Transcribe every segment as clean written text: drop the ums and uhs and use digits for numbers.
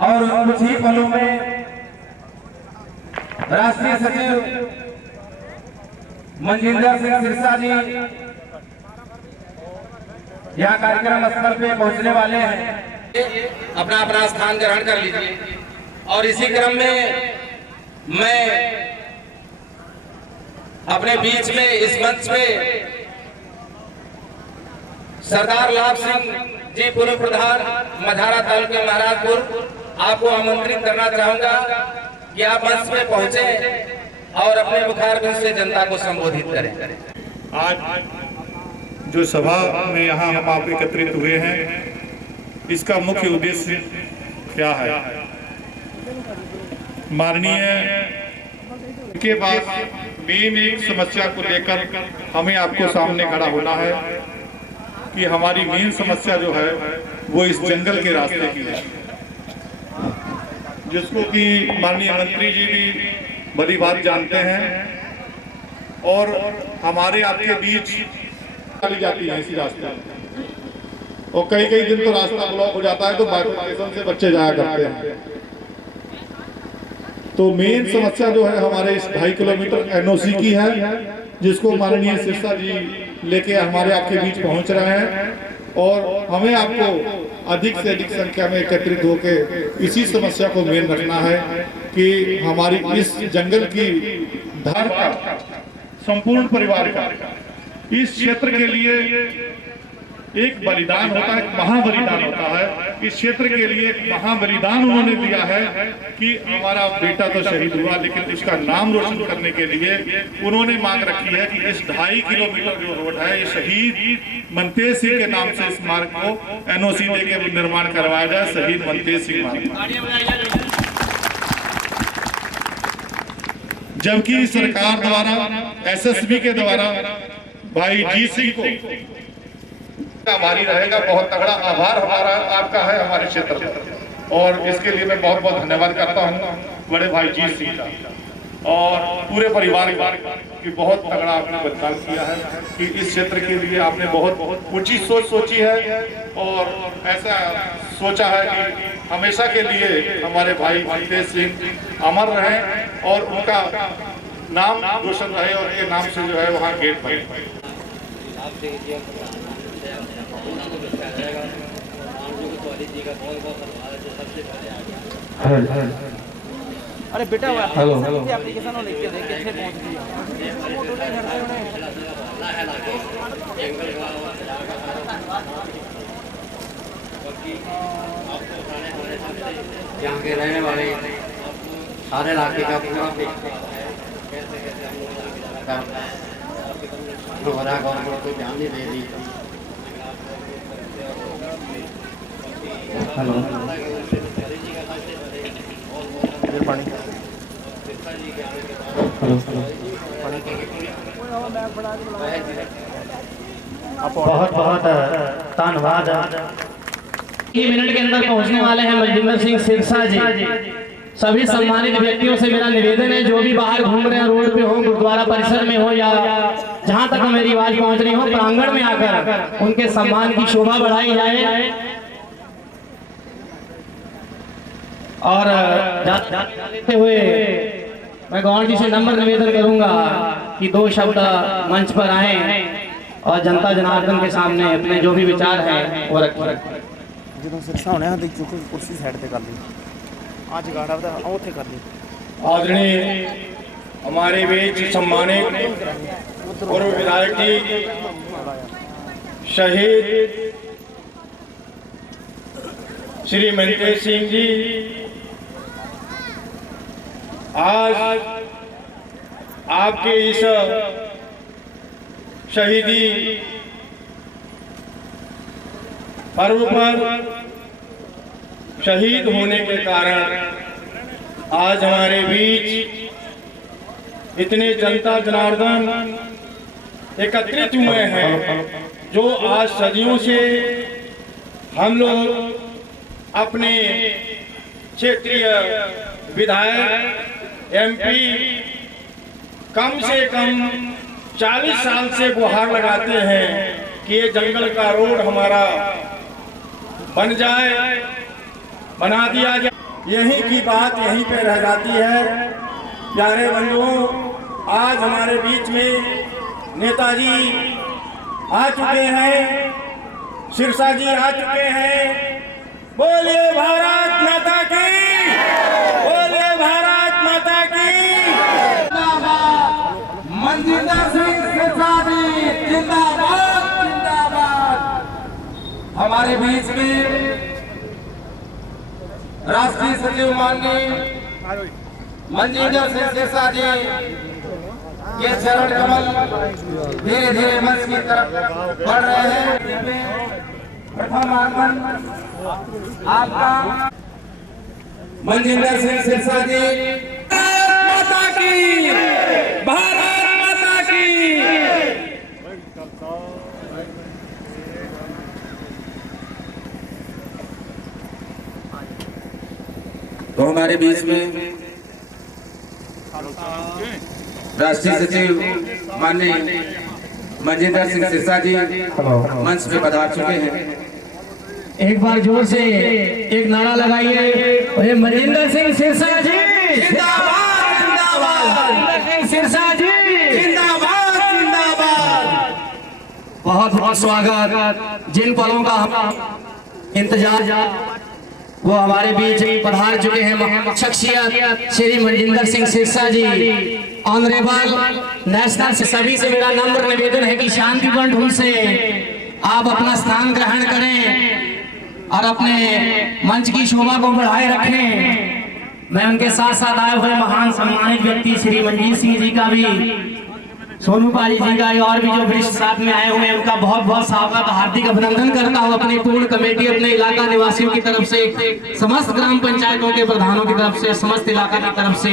और कुछ ही पलों में राष्ट्रीय सचिव मनजिंदर सिंह सिरसा जी यहाँ कार्यक्रम स्थल पे पहुंचने वाले हैं। अपना अपना स्थान ग्रहण कर लीजिए। और इसी क्रम में मैं अपने बीच में इस मंच पे सरदार लाभ सिंह जी पूर्व प्रधान मझारा तालुके महाराजपुर आपको आमंत्रित करना चाहूंगा कि आप मंच पे पहुंचे और अपने मुखारबिंद से जनता को संबोधित करें। आज जो सभा में यहाँ हम आप एकत्रित हुए हैं, इसका मुख्य उद्देश्य क्या है? माननीय के बाद मेन एक समस्या को लेकर हमें आपको सामने खड़ा होना है कि हमारी मेन समस्या जो है वो इस जंगल के रास्ते की है, जिसको कि माननीय मंत्री जी भी बड़ी बात जानते हैं और हमारे आपके बीच चली जाती है इसी रास्ते में। और कई दिन तो रास्ता ब्लॉक हो जाता है तो बाइफरकेशन से बच्चे जाया करते हैं। तो मेन समस्या जो है हमारे इस 2.5 किलोमीटर एनओसी की है, जिसको माननीय सिरसा जी लेके हमारे आपके बीच पहुंच रहे हैं और हमें आपको अधिक से अधिक संख्या में एकत्रित होकर इसी समस्या को मेन रखना है कि हमारी इस जंगल की धार का संपूर्ण परिवार का इस क्षेत्र के लिए एक बलिदान होता है, महाबलिदान होता है। इस क्षेत्र के लिए एक महाबलिदान उन्होंने दिया है कि हमारा बेटा तो शहीद हुआ, लेकिन उसका नाम रोशन करने के लिए उन्होंने मांग रखी है कि इस 2.5 किलोमीटर जो रोड है, ये शहीद मनतेज सिंह के नाम से इस मार्ग को एनओसी देके निर्माण करवाया जाए, शहीद मनतेज सिंह मार्ग। जबकि सरकार द्वारा एसएसबी के द्वारा भाई जी सिंह को हमारी रहेगा बहुत तगड़ा आभार हमारा आपका है हमारे क्षेत्र में, और इसके लिए मैं बहुत बहुत धन्यवाद करता हूँ बड़े भाई जी सिंह का और पूरे परिवार की बहुत तगड़ा आपने बलिदान किया है कि इस क्षेत्र के लिए आपने बहुत ऊंची सोच सोची है और ऐसा सोचा है कि हमेशा के लिए हमारे भाई मनतेज सिंह अमर रहे और उनका नाम रोशन रहे और ये नाम से जो है वहाँ गेट बने। अरे बेटा हेलो एप्लीकेशन लेके देख कैसे पहुंच गया। यहाँ के रहने वाले सारे इलाके का पूरा गवर्नमेंट को ध्यान नहीं दे दी। हेलो पानी बहुत बहुत धन्यवाद। 1 मिनट के अंदर पहुंचने वाले हैं मनजिंदर सिंह सिरसा जी। सभी सम्मानित व्यक्तियों से मेरा निवेदन है, जो भी बाहर घूम रहे हैं, रोड पे हो, गुरुद्वारा परिसर में हो या जहां तक मेरी आवाज पहुंच रही हो, प्रांगण में आकर उनके सम्मान की शोभा बढ़ाई जाए। और जाते हुए मैं गौर जी से नम्र निवेदन करूंगा कि 2 शब्द मंच पर आए और जनता जनार्दन के सामने अपने जो भी विचार हैं वो रखें। ਜਦੋਂ ਸਿਰਸਾ ਹੋਣੇ ਹਾਂ ਦੇਖ ਚੁੱਕੇ ਕੁਰਸੀ ਸਾਈਡ ਤੇ ਕਰ ਲਈ आज गाड़ा था उठे कर दी। आदरणीय हमारे बीच सम्मानित पूर्व विधायक जी शहीद श्री मनतेज सिंह जी आज आपके इस शहीदी पर्व पर शहीद होने के कारण आज हमारे बीच इतने जनता जनार्दन एकत्रित हुए हैं, जो आज सदियों से हम लोग अपने क्षेत्रीय विधायक एमपी कम से कम 40 साल से गुहार लगाते हैं कि ये जंगल का रोड हमारा बन जाए बना दिया गया। यहीं की बात यहीं पे रह जाती है। प्यारे बंधुओं, आज हमारे बीच में नेताजी आ चुके हैं, सिरसा जी आ चुके हैं। बोलिए भारत माता की, बोलिए भारत माता की। मनजिंदर सिंह सिरसा जी जिंदाबाद, जिंदाबाद। हमारे बीच में राष्ट्रीय सचिव माननीय मनजिंदर सिंह सिरसा जी ये चरण कमल धीरे धीरे मंच की तरफ बढ़ रहे हैं। प्रथम आगमन आपका मनजिंदर सिंह सिरसा जी। भारत माता की, भारत माता की। तो हमारे बीच में राष्ट्रीय सचिव माननीय मनजिंदर सिंह सिरसा जी मंच पे पधार चुके हैं। एक बार जोर से एक नारा लगाइए, मनजिंदर सिंह सिरसा जी जिंदाबाद, जिंदाबाद। मनजिंदर सिंह सिरसा जी जिंदाबाद, जिंदाबाद। बहुत बहुत स्वागत। जिन पलों का हम इंतजार वो हमारे बीच पधार चुके हैं शख्सियत श्री मनजिंदर सिंह सिरसा जी, ऑनरेबल नेशनल। से सभी से मेरा नम्र निवेदन है कि शांतिपूर्ण ढंग से आप अपना स्थान ग्रहण करें और अपने मंच की शोभा को बढ़ाए रखें। मैं उनके साथ साथ आए हुए महान सम्मानित व्यक्ति श्री मनजीत सिंह जी का भी, सोनू पाजी जी का और भी जो वरिष्ठ साथ में आए हुए हैं उनका बहुत बहुत स्वागत, हार्दिक अभिनंदन करता हूं। अपनी पूर्ण कमेटी, अपने इलाका निवासियों की तरफ से, समस्त ग्राम पंचायतों के प्रधानों की तरफ से, समस्त इलाका की तरफ से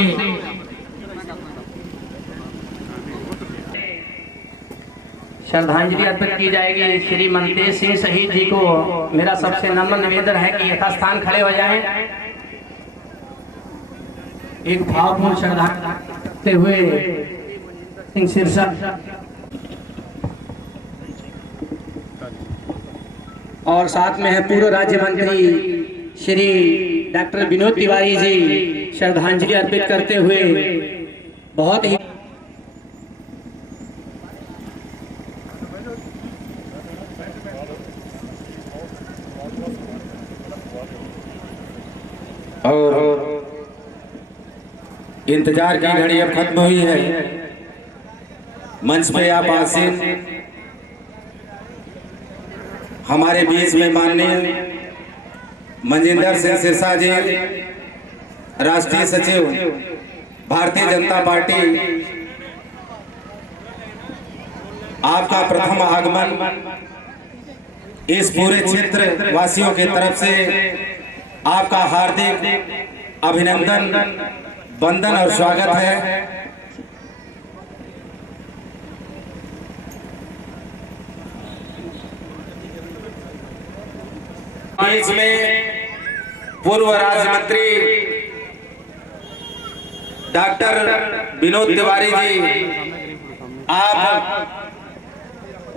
श्रद्धांजलि अर्पित की जाएगी। श्री मनतेज सिंह शहीद जी को मेरा सबसे नम्र निवेदन है कि यथास्थान खड़े हो जाएं। एक भावपूर्ण श्रद्धांजलि करते हुए सिंह सिरसा और साथ में है पूर्व राज्य मंत्री श्री डॉक्टर विनोद तिवारी जी श्रद्धांजलि अर्पित करते हुए बहुत ही और इंतजार की घड़ी अब खत्म हुई है। मंच पे आप आसीन हमारे बीच में माननीय मनजिंदर सिंह सिरसा जी, राष्ट्रीय सचिव भारतीय जनता पार्टी। आपका प्रथम आगमन इस पूरे क्षेत्र वासियों की तरफ से आपका हार्दिक अभिनंदन, वंदन और स्वागत है। बीच में पूर्व राज्य मंत्री डॉक्टर विनोद तिवारी जी, आप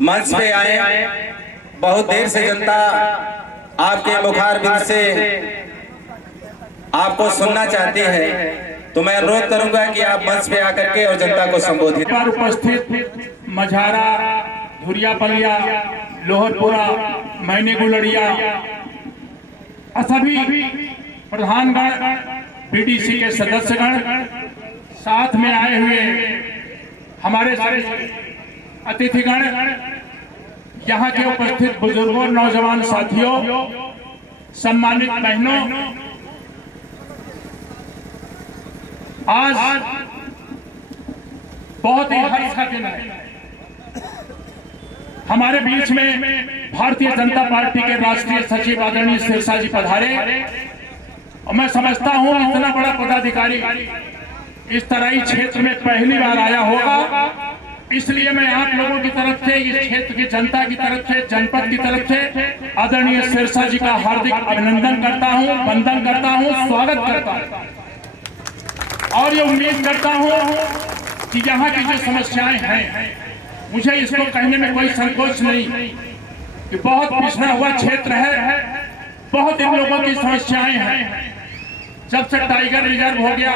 मंच पे आए। बहुत देर से जनता आपके मुखारबिंद से आपको सुनना चाहती है, तो मैं अनुरोध करूंगा कि आप मंच पे आकर के और जनता को संबोधित। उपस्थित मझारा, धुरियापलिया, लोहरपुरा, मैने गुलड़िया, सभी प्रधानगण, बीडीसी के सदस्यगण, साथ में आए हुए हमारे अतिथिगण, यहाँ के उपस्थित बुजुर्गों, नौजवान साथियों, सम्मानित बहनों, आज बहुत ही हर्ष का दिन है। हमारे बीच में भारतीय जनता पार्टी के राष्ट्रीय सचिव आदरणीय सिरसा जी पधारे और मैं समझता हूं इतना बड़ा पदाधिकारी इस तराई क्षेत्र में पहली बार आया होगा। इसलिए मैं आप लोगों की तरफ से, इस क्षेत्र की जनता की तरफ से, जनपद की तरफ से आदरणीय सिरसा जी का हार्दिक अभिनंदन करता हूं, वंदन करता हूं, स्वागत करता हूं और ये उम्मीद करता हूं कि यहाँ की जो समस्याएं हैं, मुझे इसको कहने में कोई संकोच नहीं कि बहुत पिछड़ा हुआ क्षेत्र है बहुत इन लोगों की समस्याएं हैं। जब से टाइगर रिजर्व हो गया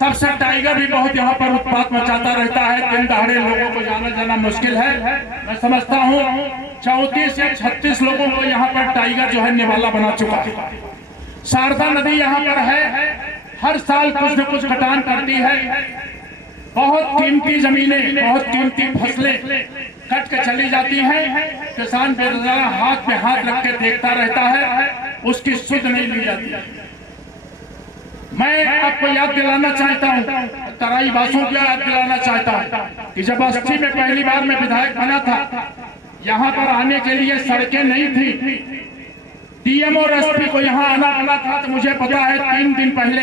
तब से टाइगर भी बहुत यहाँ पर उत्पात मचाता रहता है। दिन दहाड़े लोगों को जाना जाना मुश्किल है। मैं समझता हूँ 34 या 36 लोगों को यहाँ पर टाइगर जो है निवाला बना चुका है। शारदा नदी यहाँ पर है, हर साल कुछ न कुछ कटान करती है। बहुत कीमती जमीनें, बहुत कीमती फसलें कट के चली जाती हैं। किसान बेरोजगार हाथ में हाथ रख के देखता रहता है, उसकी सुध नहीं ली जाती। मैं आपको याद दिलाना चाहता हूँ, तराई वासियों को याद दिलाना चाहता हूँ कि जब 80 में पहली बार मैं विधायक बना था, यहाँ पर आने के लिए सड़कें नहीं थी। डीएम और एसपी को यहाँ आना पड़ा था। तो मुझे पता है 3 दिन पहले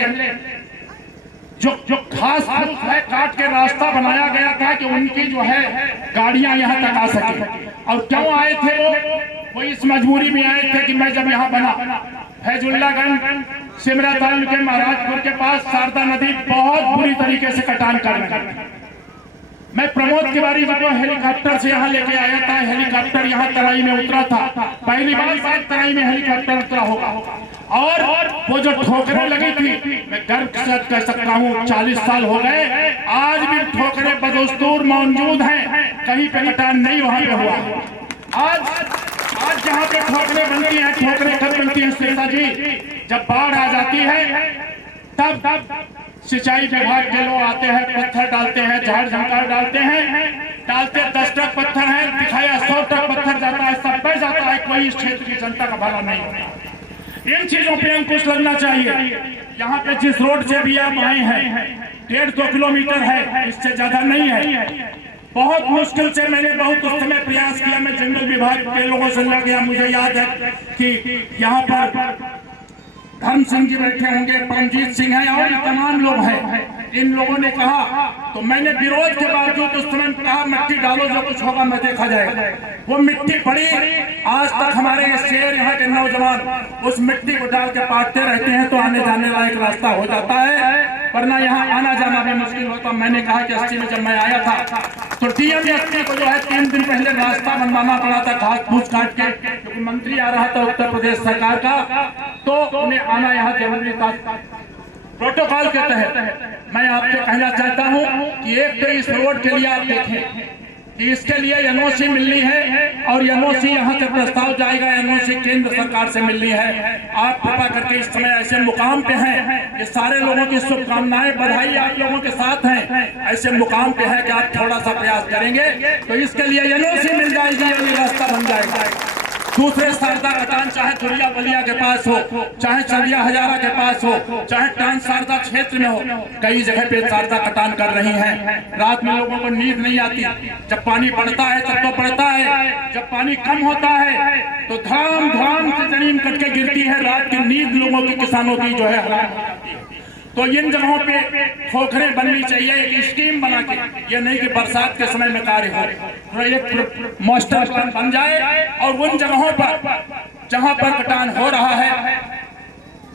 जो खास फूस है काट के रास्ता बनाया गया था कि उनकी जो है गाड़ियां यहाँ तक आ सके। और क्यों आए थे वो इस मजबूरी में आए थे कि मैं जब यहाँ बना फैजुल्लागंज सिमरा तालुके महाराजपुर के पास शारदा नदी बहुत बुरी तरीके से कटान कर रही है। मैं प्रमोद तिवारी जी को हेलीकॉप्टर से यहाँ लेके आया था। हेलीकॉप्टर यहाँ तराई में उतरा था, पहली बार शायद तराई में हेलीकॉप्टर उतरा होगा। और वो जो ठोकरें लगी थी, मैं गर्व के साथ कह सकता हूँ 40 साल हो गए, आज भी ठोकरें बदस्तूर मौजूद हैं। कहीं पे कटान नहीं वहाँ पे हुआ। आज जहाँ पे ठोकरें बनती हैं, ठोकरें कब बनती हैं सिरसा जी? जब बाढ़ आ जाती है तब सिंचाई विभाग के लोग आते हैं, पत्थर डालते हैं, झाड़ झंकार डालते हैं। 10 ट्रक पत्थर है, दिखाया 100 ट्रक पत्थर जाता है, सब बह जाता है। कोई इस क्षेत्र की जनता का भला नहीं होता। इन चीजों पे अंकुश लगना चाहिए। यहाँ पे जिस रोड से भी आप आए हैं 1.5-2 किलोमीटर है, इससे ज्यादा नहीं है। बहुत मुश्किल से मैंने बहुत उस समय प्रयास किया। मैं जंगल विभाग के लोगों से लड़ गया। मुझे याद है कि यहाँ पर धर्म सिंह जी बैठे होंगे, परमजीत सिंह है और तमाम लोग हैं। इन लोगों ने कहा, तो मैंने विरोध के बावजूद उस समय कहा मिट्टी डालो, जो कुछ होगा मैं देखा जाएगा। वो मिट्टी पड़ी। आज तक हमारे शेर यहाँ के नौजवान उस मिट्टी को डाल के पाटते रहते हैं, तो आने जाने का एक रास्ता हो जाता है, वरना यहाँ आना जाना भी मुश्किल होता। मैंने कहा कि 80 में जब मैं आया था तो डीएम एसपी को जो है 3 दिन पहले रास्ता बनवाना पड़ा था घास फूस काट के, क्योंकि मंत्री आ रहा था उत्तर प्रदेश सरकार का, तो उन्हें आना यहाँ जरूरी था। प्रोटोकॉल के तहत मैं आपसे कहना चाहता हूँ कि एक तो इस रोड के लिए आप देखें कि इसके लिए एनओसी मिलनी है, और एनओसी यहाँ से प्रस्ताव जाएगा, एनओसी केंद्र सरकार से मिलनी है। आप कृपा करके इस समय ऐसे मुकाम पे हैं, ये सारे लोगों की शुभकामनाएं बधाई आप लोगों के साथ हैं। ऐसे मुकाम पे है कि आप थोड़ा सा प्रयास करेंगे तो इसके लिए एनओसी मिल जाएगी और ये रास्ता बन जाएगा। दूसरे शारदा कटान चाहे धुरिया बलिया के पास हो, चाहे चंदिया हजारा के पास हो, चाहे टान शारदा क्षेत्र में हो, कई जगह पे शारदा कटान कर रही हैं। रात में लोगों को नींद नहीं आती। जब पानी बढ़ता है तब तो पड़ता है, जब पानी कम होता है तो धाम धाम से जमीन कट के गिरती है। रात की नींद लोगों की, किसानों की जो है हराम हो जाती है। तो इन जगहों पे ठोकरें बननी चाहिए, एक स्कीम बना के। ये नहीं कि बरसात के समय में कार्य हो, तो एक मास्टर प्लान बन जाए और उन जगहों पर जहां पर कटान हो रहा है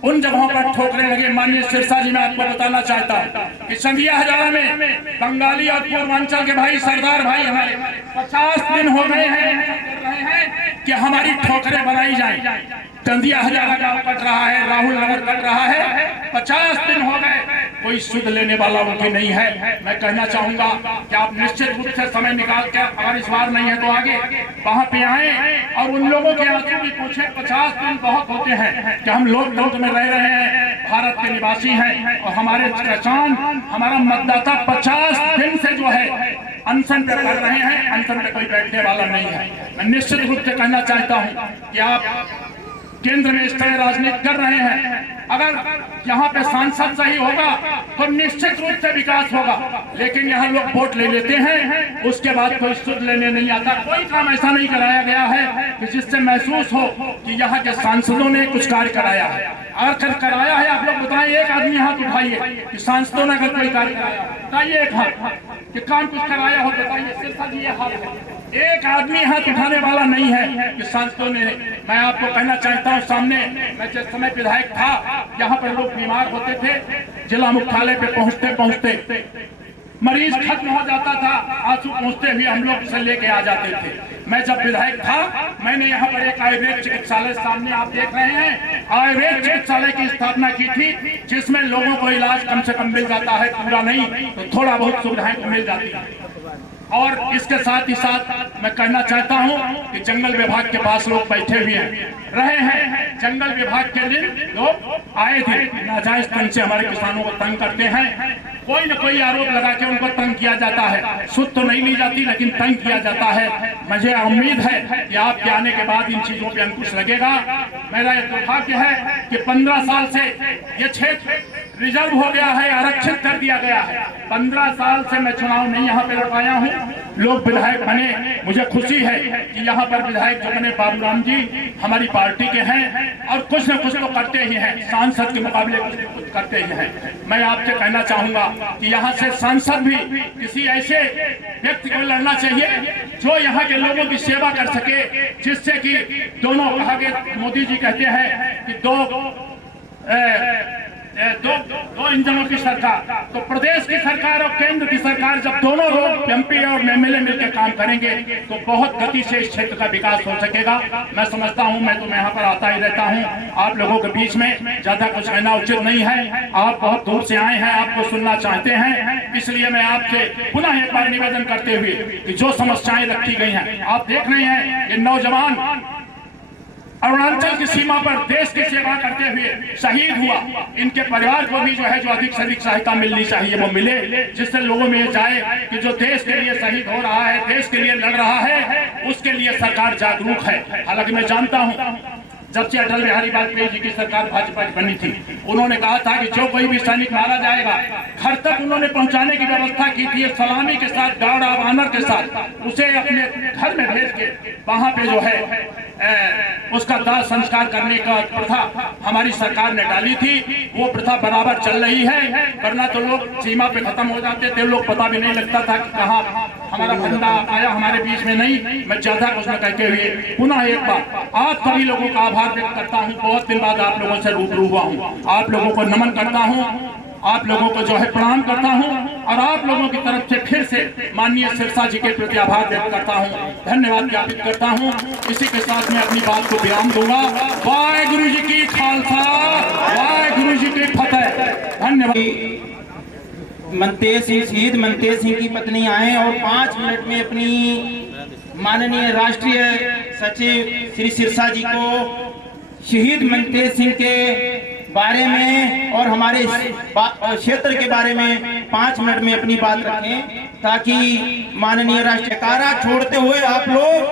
उन जगहों पर ठोकरें लगे। माननीय सिरसा जी, मैं आपको बताना चाहता हूँ कि चंदिया हजारा में बंगाली और पूर्वांचल के भाई, सरदार भाई हमारे 50 दिन हो गए हैं कि हमारी ठोकरें बनाई जाए। चंदिया हजारा गांव कट रहा है, राहुल नगर कट रहा है, 50 दिन हो गए, कोई सुध लेने वाला उनकी नहीं है। मैं कहना चाहूंगा कि आप निश्चित रूप से समय निकाल के, अगर इस बार नहीं है तो आगे वहां पे आए और उन लोगों के आंसू भी पूछे। 50 दिन बहुत होते हैं कि हम लोकतंत्र में रह रहे हैं, भारत के निवासी हैं, और हमारे किसान, हमारा मतदाता 50 दिन से जो है अनशन पे कर रहे हैं। अनशन पे कोई बैठने वाला नहीं है। मैं निश्चित रूप से कहना चाहता हूँ कि आप केंद्र में इस तरह राजनीति कर रहे हैं। अगर यहाँ पे सांसद सही होगा तो निश्चित रूप से विकास होगा, लेकिन यहाँ लोग वोट ले लेते हैं, उसके बाद कोई सुध लेने नहीं आता। कोई काम ऐसा नहीं कराया गया है कि जिससे महसूस हो कि यहाँ के सांसदों ने कुछ कार्य कराया है। अगर कराया है, आप लोग बताएं, एक आदमी हाथ उठाइए कि सांसदों ने अगर कोई कार्य कराया, बताइए एक हाथ कि काम कुछ कराया हो, बताइए। सिरसा जी, ये हाथ है, एक आदमी हाथ उठाने वाला नहीं है कि सांसदों ने। मैं आपको कहना चाहता हूँ, सामने मैं जिस समय विधायक था, यहाँ पर लोग बीमार होते थे, जिला मुख्यालय पे पहुँचते पहुँचते मरीज खत्म हो जाता था, आंसू पहुँचते हुए हम लोग उसे लेके आ जाते थे। मैं जब विधायक था मैंने यहाँ पर एक आयुर्वेद चिकित्सालय सामने आप देख रहे हैं आयुर्वेद चिकित्सालय की स्थापना की थी, जिसमें लोगों को इलाज कम से कम मिल जाता है, पूरा नहीं तो थोड़ा बहुत सुविधाएं तो मिल जाती है। और इसके साथ ही साथ मैं कहना चाहता हूं कि जंगल विभाग के पास लोग बैठे हुए रहे हैं। जंगल विभाग के दिन लोग आए थे, नाजायज तंग से हमारे किसानों को तंग करते हैं, कोई न कोई आरोप लगा के उनको तंग किया जाता है। सुध तो नहीं ली जाती लेकिन तंग किया जाता है। मुझे उम्मीद है कि आपके आने के बाद इन चीजों पे अंकुश लगेगा। मेरा यह दुर्भाग्य है कि 15 साल से ये क्षेत्र रिजर्व हो गया है, आरक्षित कर दिया गया है। 15 साल से मैं चुनाव नहीं यहाँ पे लड़ पाया हूँ, लोग विधायक बने, मुझे खुशी है कि यहाँ पर विधायक जो बने बाबूराम जी हमारी पार्टी के हैं और कुछ न कुछ तो करते ही हैं, सांसद के मुकाबले कुछ करते ही हैं। मैं आपसे कहना चाहूंगा कि यहाँ से सांसद भी किसी ऐसे व्यक्ति को लड़ना चाहिए जो यहाँ के लोगों की सेवा कर सके, जिससे कि दोनों कहा गया, मोदी जी कहते हैं कि दो इंजनों की सरकार, तो प्रदेश की सरकार और केंद्र की सरकार जब दोनों लोग एमपी और एमएलए मिलकर काम करेंगे तो बहुत गति से इस क्षेत्र का विकास हो सकेगा। मैं समझता हूं, मैं तो मैं यहाँ पर आता ही रहता हूं, आप लोगों के बीच में ज्यादा कुछ कहना उचित नहीं है। आप बहुत दूर से आए हैं, आपको सुनना चाहते हैं, इसलिए मैं आपसे पुनः एक बार निवेदन करते हुए कि जो समस्याएं रखी गई हैं, आप देख रहे हैं कि नौजवान अरुणाचल की सीमा पर देश की सेवा करते हुए शहीद हुआ, इनके परिवार को भी जो है जो अधिक से अधिक सहायता मिलनी चाहिए वो मिले, जिससे लोगों में ये जाए कि जो देश के लिए शहीद हो रहा है, देश के लिए लड़ रहा है, उसके लिए सरकार जागरूक है। हालांकि मैं जानता हूं जब से अटल बिहारी वाजपेयी जी की सरकार भाजपा की बनी थी, उन्होंने कहा था कि जो कोई भी सैनिक मारा जाएगा घर तक उन्होंने पहुंचाने की व्यवस्था की थी, सलामी के साथ, गार्ड ऑफ ऑनर के साथ उसे अपने घर में भेज के वहां पे जो है उसका दाह संस्कार करने का प्रथा हमारी सरकार ने डाली थी। वो प्रथा बराबर चल रही है, वरना तो लोग सीमा पे खत्म हो जाते थे, लोग पता भी नहीं लगता था कि कहाँ हमारा बंदा आया हमारे बीच में। नहीं, मैं ज्यादा कुछ न कहते हुए पुनः एक बार आप सभी लोगों का आभार व्यक्त करता हूँ। बहुत दिन बाद आप लोगों से रूबरू हुआ हूँ, आप लोगों को नमन करता हूँ, आप लोगों को जो है प्रणाम करता हूं और आप लोगों की तरफ से फिर से माननीय सिरसा जी के प्रति आभार व्यक्त करता हूं, धन्यवाद ज्ञापित करता हूं। इसी के साथ मैं अपनी बात को विराम दूंगा। वाहेगुरु जी की खालसा, वाहेगुरु जी की फतेह। धन्यवाद। मनतेज सिंह, शहीद मनतेज सिंह की पत्नी आए और 5 मिनट में अपनी माननीय राष्ट्रीय सचिव श्री सिरसा जी को शहीद मनतेज सिंह के बारे में और हमारे क्षेत्र के बारे में 5 मिनट में अपनी बात रखें, ताकि माननीय राष्ट्रीय जयकारा छोड़ते हुए आप लोग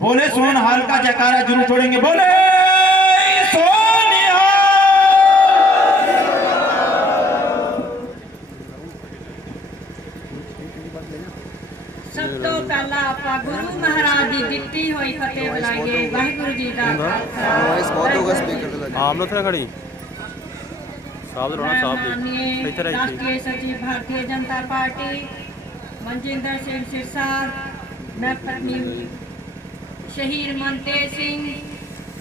बोले सोन हाल का जयकारा जरूर छोड़ेंगे। बोले सोनिहाल। सब तो पहला आपका गुरु महाराज जी दित्ती हुई फतेह बुलाइए। वाहिगुरु जी का खड़ी राष्ट्रीय सचिव भारतीय जनता पार्टी मनजिंदर सिंह सिरसा, मैं पत्नी शहीद मनतेज सिंह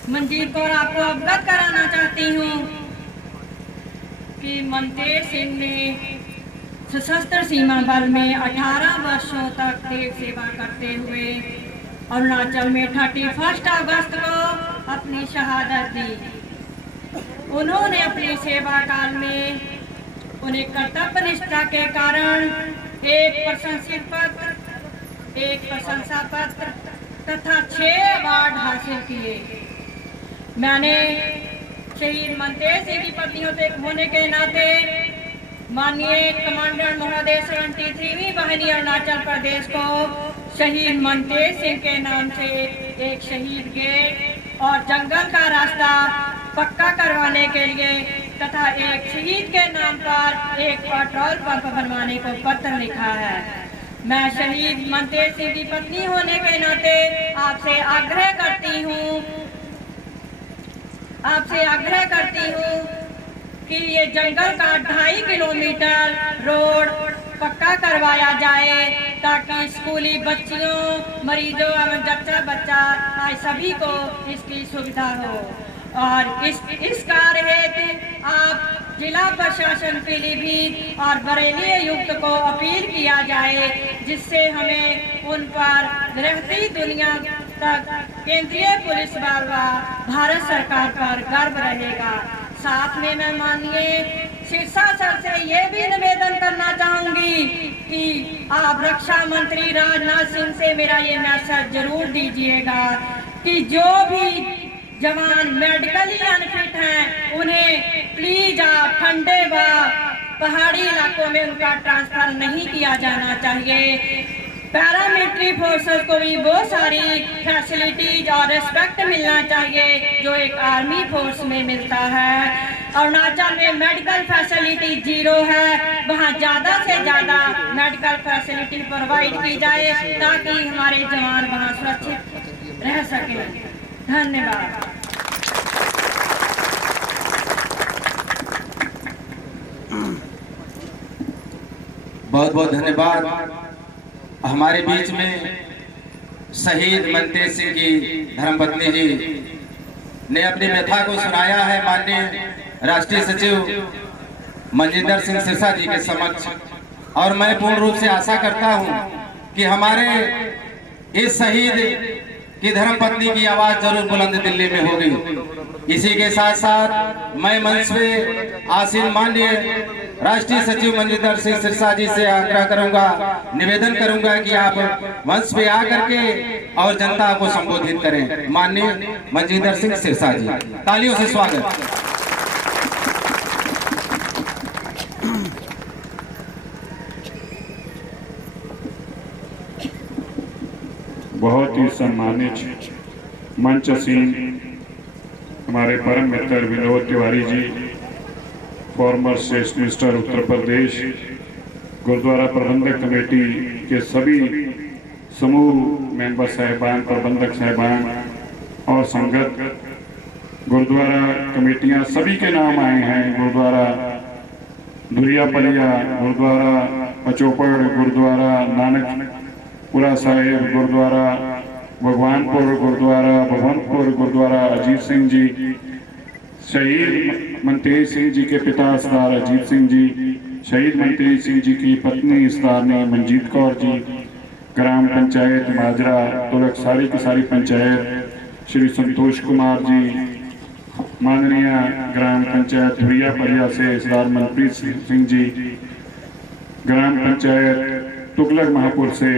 मंजीत कौर आपको अवगत कराना चाहती हूँ कि मनतेज सिंह ने सशस्त्र सीमा बल में 18 वर्षों तक देश सेवा करते हुए अरुणाचल में 31 अगस्त को अपनी शहादत दी। उन्होंने अपनी सेवा काल में उन्हें कर्तव्य निष्ठा के कारण एक प्रशंसित पत्र, एक प्रशंसा पत्र तथा 6 अवार्ड हासिल किए। मैंने शहीद मनतेज सिंह की पत्नियों से होने के नाते माननीय कमांडर महोदय 73वीं वाहिनी अरुणाचल प्रदेश को शहीद मनतेज सिंह के नाम से एक शहीद गेट और जंगल का रास्ता पक्का करवाने के लिए तथा एक शहीद के नाम पर एक पेट्रोल पंप बनवाने को पत्र लिखा है। मैं शहीद मनतेज सिंह की पत्नी होने के नाते आपसे आग्रह करती हूँ कि ये जंगल का 2.5 किलोमीटर रोड पक्का करवाया जाए, ताकि स्कूली बच्चियों, मरीजों एवं जच्चा बच्चा सभी को इसकी सुविधा हो। और इस कार्य हेतु आप जिला प्रशासन पीलीभीत और बरेली आयुक्त को अपील किया जाए, जिससे हमें उन पर रहती दुनिया तक केंद्रीय पुलिस बल व भारत सरकार पर गर्व रहेगा। साथ में मैं माननीय सिरसा सर से ये भी निवेदन करना चाहूंगी कि आप रक्षा मंत्री राजनाथ सिंह से मेरा ये मैसेज जरूर दीजिएगा कि जो भी जवान मेडिकली अनफिट हैं उन्हें प्लीज आप ठंडे व पहाड़ी इलाकों में उनका ट्रांसफर नहीं किया जाना चाहिए। पैरामिलिट्री फोर्सेस को भी बहुत सारी फैसिलिटीज और रिस्पेक्ट मिलना चाहिए जो एक आर्मी फोर्स में मिलता है। अरुणाचल में मेडिकल फैसिलिटी 0 है, वहाँ ज़्यादा से ज़्यादा मेडिकल फैसिलिटी प्रोवाइड की जाए ताकि हमारे जवान वहाँ सुरक्षित रह सकें। धन्यवाद। बहुत बहुत धन्यवाद। हमारे बीच में शहीद मनतेज सिंह की धर्मपत्नी जी ने अपनी व्यथा को सुनाया है माननीय राष्ट्रीय सचिव मनजिंदर सिंह सिरसा जी के समक्ष, और मैं पूर्ण रूप से आशा करता हूं कि हमारे इस शहीद की धर्मपत्नी की आवाज जरूर बुलंद दिल्ली में होगी। इसी के साथ साथ मैं मंच पे आसीन माननीय राष्ट्रीय सचिव मनजिंदर सिंह सिरसा जी से आग्रह करूंगा, निवेदन करूंगा कि आप मंच पे आकर के और जनता को संबोधित करें। माननीय मनजिंदर सिंह सिरसा जी, तालियों से स्वागत। बहुत ही सम्मानित मंचसीन हमारे परम मित्र Vinod Tiwari ji, farmer state minister Uttar Pradesh, gurdwara प्रबंधक कमेटी के सभी समूह मेंबर साहिबान, प्रबंधक साहिबान और संगत, गुरुद्वारा कमेटियां सभी के नाम आए हैं। गुरुद्वारा धुरिया पलिया, गुरुद्वारा पचोपड़, गुरुद्वारा नानकपुरा साहिब, गुरुद्वारा भगवानपुर, गुरुद्वारा भगवंतपुर, गुरुद्वारा अजीत सिंह जी, शहीद मनतेज सिंह जी के पिता सरदार अजीत सिंह जी, शहीद मनतेज सिंह जी की पत्नी सरदारनी मंजीत कौर जी, ग्राम पंचायत माजरा तुलक सारी की सारी पंचायत श्री संतोष कुमार जी, माननीय ग्राम पंचायत धुरिया परिया से सरदार मनप्रीत सिंह जी, ग्राम पंचायत तुगलक महापुर से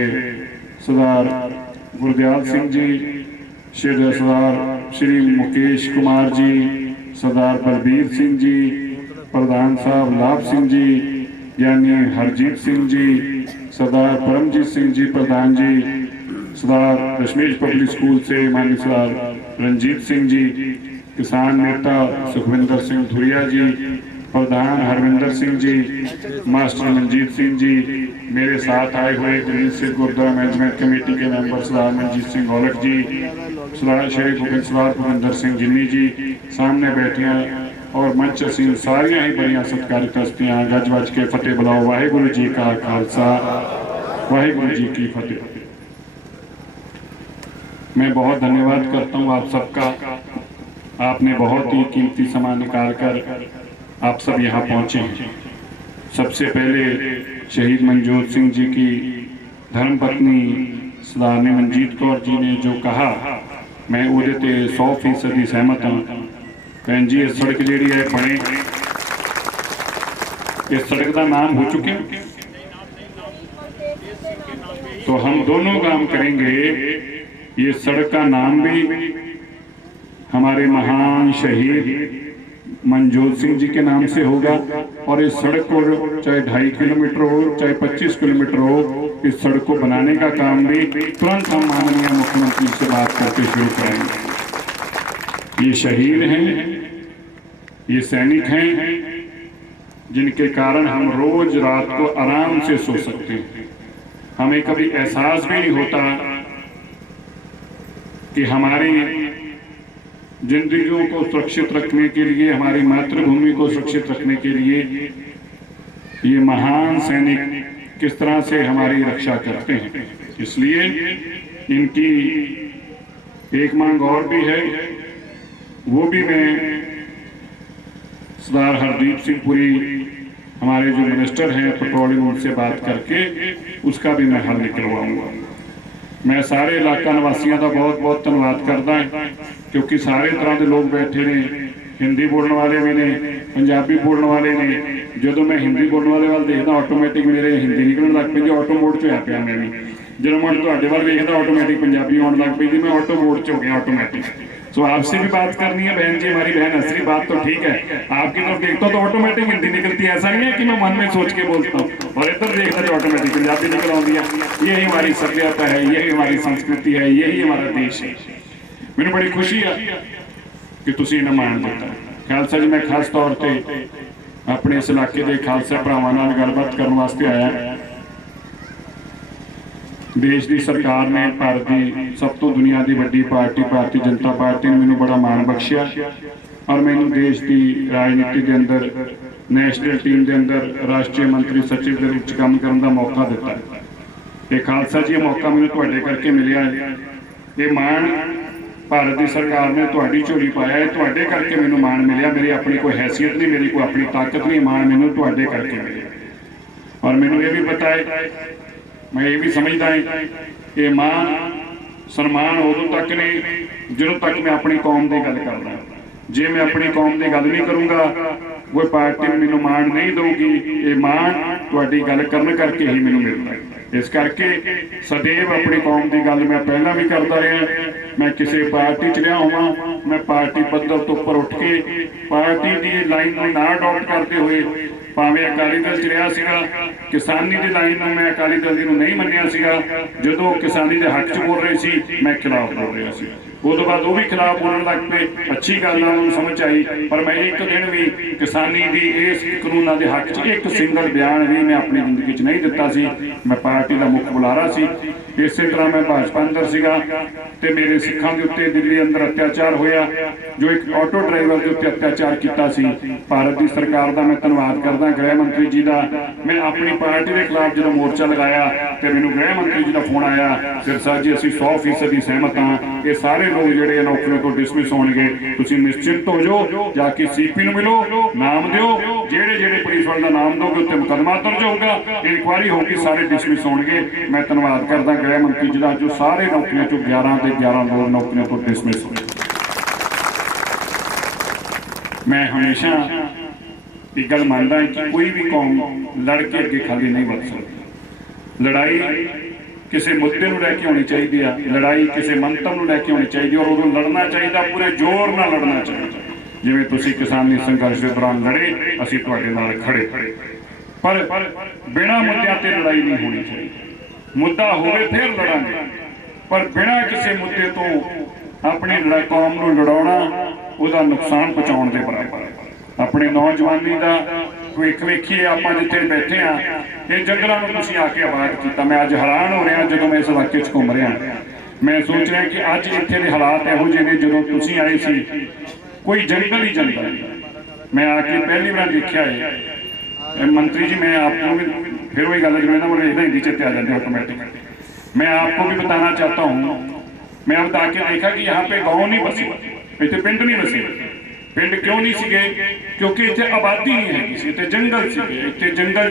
सरदार गुरदयाल सिंह जी, सरदार श्री मुकेश कुमार जी, सरदार बलबीर सिंह जी, प्रधान साहब लाभ सिंह जी, यानी हरजीत सिंह जी, सरदार परमजीत सिंह जी प्रधान जी, सरदार दशमेश पब्लिक स्कूल से माननीय सरदार रंजीत सिंह जी, किसान नेता सुखविंदर सिंह धुरिया जी, प्रधान हरविंदर सिंह जी, मास्टर मंजीत सिंह जी, मेरे साथ आए हुए green Sikh Gurdwara management committee के मेंबर सरदार मंजीत सिंह औलख जी, सरदार सरदार भूपेंद्र सिंह जिन्नी जी, सामने बैठियां और मंच असीम सारिया ही बड़िया सत्कारित हस्तियां, गज वज के फतेह बुलाओ। वाहिगुरु जी का खालसा, वाहिगुरु जी की फतेह। मैं बहुत धन्यवाद करता हूँ आप सबका। आपने बहुत ही कीमती समय निकाल कर आप सब यहाँ पहुँचे हैं। सबसे पहले शहीद मनजोत सिंह जी की धर्मपत्नी सरदारनी मंजीत कौर जी ने जो कहा, मैं वो 100% सहमत हाँ। भैन जी, इस सड़क जी है बने, इस सड़क का नाम हो चुके, तो हम दोनों काम करेंगे। ये सड़क का नाम भी हमारे महान शहीद मनजोत सिंह जी के नाम से होगा, और इस सड़क को चाहे 2.5 किलोमीटर हो चाहे 25 किलोमीटर हो, इस सड़क को बनाने का काम भी तुरंत हम माननीय मुख्यमंत्री से बात करके शुरू करेंगे। ये शहीद हैं, ये सैनिक हैं, जिनके कारण हम रोज रात को आराम से सो सकते हैं। हमें कभी एहसास भी नहीं होता कि हमारी जिंदगियों को सुरक्षित रखने के लिए, हमारी मातृभूमि को सुरक्षित रखने के लिए ये महान सैनिक किस तरह से हमारी रक्षा करते हैं। इसलिए इनकी एक मांग और भी है, वो भी मैं सरदार हरदीप सिंह पुरी हमारे जो मिनिस्टर हैं पेट्रोलियम, उनसे बात करके उसका भी मैं हल निकलवाऊंगा। मैं सारे इलाका निवासियों का बहुत बहुत धन्यवाद करता है, क्योंकि सारे तरह के लोग बैठे ने, हिंदी बोलने वाले भी ने, पंजाबी बोलने वाले ने। जो मैं हिंदी बोलने वाले वाल देखदा ऑटोमैटिक मेरे हिंदी निकलण लग पई, ऑटो मोड च होया पिया मैं भी। जो मैं तुहाडे वाल वेखदा ऑटोमैटिक पंजाबी आउण लग पई, मैं ऑटो मोड च हो गया ऑटोमैटिक। तो आपसे भी बात करनी है बहन जी, हमारी बहन हंस रही, बात तो ठीक है, आपकी तरफ देखता तो ऑटोमेटिक हिंदी निकलती है। ऐसा नहीं है कि मैं मन में सोच के बोलता हूँ, और इधर देखता तो ऑटोमेटिक पंजाबी निकल आती है। यही हमारी सभ्यता है, यही हमारी संस्कृति है, यही हमारा देश है। मैंने बड़ी खुशी है कि तुसीं इन्हें मान दिता। खालसा जी, मैं खास तौर पर अपने इस इलाके के खालसा भरावां नाल गलबात करने वास्ते आया। देश की सरकार ने भारत की सब तो दुनिया की वड्डी पार्टी भारतीय जनता पार्टी ने मैनूं बड़ा मान बख्शिया, और मैनूं देश की राजनीति के अंदर नैशनल टीम के अंदर राष्ट्रीय मंत्री सचिव के रूप काम करने का मौका दिता। ये खालसा जी मौका मैनूं तुहाडे करके मिलिया है। ये मान भारत की सरकार ने तुहाडी झोली पाया है, तुहाडे करके मैनूं मान मिलिया। मेरी अपनी कोई हैसियत नहीं, मेरी कोई अपनी ताकत नहीं, मान मैनूं तुहाडे करके मिलिया। और मैनूं ये भी पता है, मैं ये भी समझता है कि मान सन्मान उदों तक नहीं जो तक मैं अपनी कौम की गल करदा। जे मैं अपनी कौम की गल नहीं करूँगा, वो पार्टी मैनूं मान नहीं दूगी। ये मान तुहाडी गल करन करके ही मैनूं मिलता है। इस करके सदैव अपनी कौम की गल मैं पहला भी करता रहा। मैं किसी पार्टी च रहा होवां, मैं पार्टी पद्धर तो उपर उठ के पार्टी की लाइन को ना अडॉप्ट करते हुए, भावें अकाली दल च रहा सीगा, किसानी की लाइन में मैं अकाली दल की नहीं मन्निया सीगा। जो किसानी के हक च बोल रहे सी, मैं खिलाफ बोल रहा सी। उस तो बाद वो भी खिलाफ बोलने लग पे, अच्छी गल समझ आई। पर मैं एक दिन भी किसानी की इस कानूनों के हक च एक सिंगल बयान भी मैं अपनी जिंदगी च नहीं दिता सी। मैं पार्टी का मुख बुलारा सी। इस तरह मैं भाजपा अंदर सीगा ते मेरे सिखां के उत्ते दिल्ली अंदर अत्याचार होया, जो एक ऑटो ड्राइवर के उत्ते अत्याचार किया सी। भारत की सरकार का मैं धन्यवाद करदा, गृह मंत्री जी का। मैं अपनी पार्टी के खिलाफ जो मोर्चा लगाया तो मैनूं गृह मंत्री जी का फोन आया, सिरसा जी असीं 100% सहमत हाँ, ये सारे लोग जिहड़े नौकरियों तो डिसमिस होणगे, तुसीं निश्चिंत हो जाओ, जाके सीपी नूं मिलो, नाम दिओ, जिहड़े जिहड़े पुलिस वाले का नाम दोगे उत्ते मुकदमा दर्ज होगा, इंक्वायरी होगी, सारे डिसमिस होणगे। मैं धन्यवाद करदा गृह मंत्री जी का, जो सारे नौकरियों चों 11 ते 11 लोग नौकरियों तो डिसमिस होए। मैं हमेशा एक गल मानता है कि कोई भी कौम लड़ के अगे खाली नहीं बढ़ सकती। लड़ाई किसी मुद्दे नूं लैके होनी चाहिए, लड़ाई किसी मंतव नूं लैके होनी चाहिए, और उदों लड़ना चाहिए, पूरे जोर नाल लड़ना चाहिए। जिवें तुसीं किसानी संघर्ष के दौरान लड़े, असीं तुहाडे नाल खड़े। पर बिना मुद्दों ते लड़ाई नहीं होनी चाहिए। मुद्दा होवे फिर लड़ांगे, पर बिना किसी मुद्दे तो अपनी कौम नूं लड़ाउणा उहदा नुकसान पहुँचाउण दे बराबर है। अपने नौजवानी का भविख वेखिए, आप जिथे बैठे हाँ, ये जंगलों में तुसीं आके आबाद किया। मैं अज हैरान हो रहा जो मैं इस इलाके घूम रहा, मैं सोच रहा कि अज इत्थे दे हालात इहो जिहे ने जो तुसीं आए सी, कोई जंगल ही जंगल। मैं आके पहली बार देखा है। मंत्री जी, मैं आपको भी फिर वही गल जो मुझे हिंदी चेते आ जाते ऑटोमैटिक। मैं आपको भी बताना चाहता हूँ, मैं अब आके देखा कि यहाँ पे गाँव नहीं बसे, इतने पिंड नहीं बसे। पिंड क्यों नहीं सीगे? क्योंकि इतने आबादी नहीं है, इतने जंगल सीगे, इतने जंगल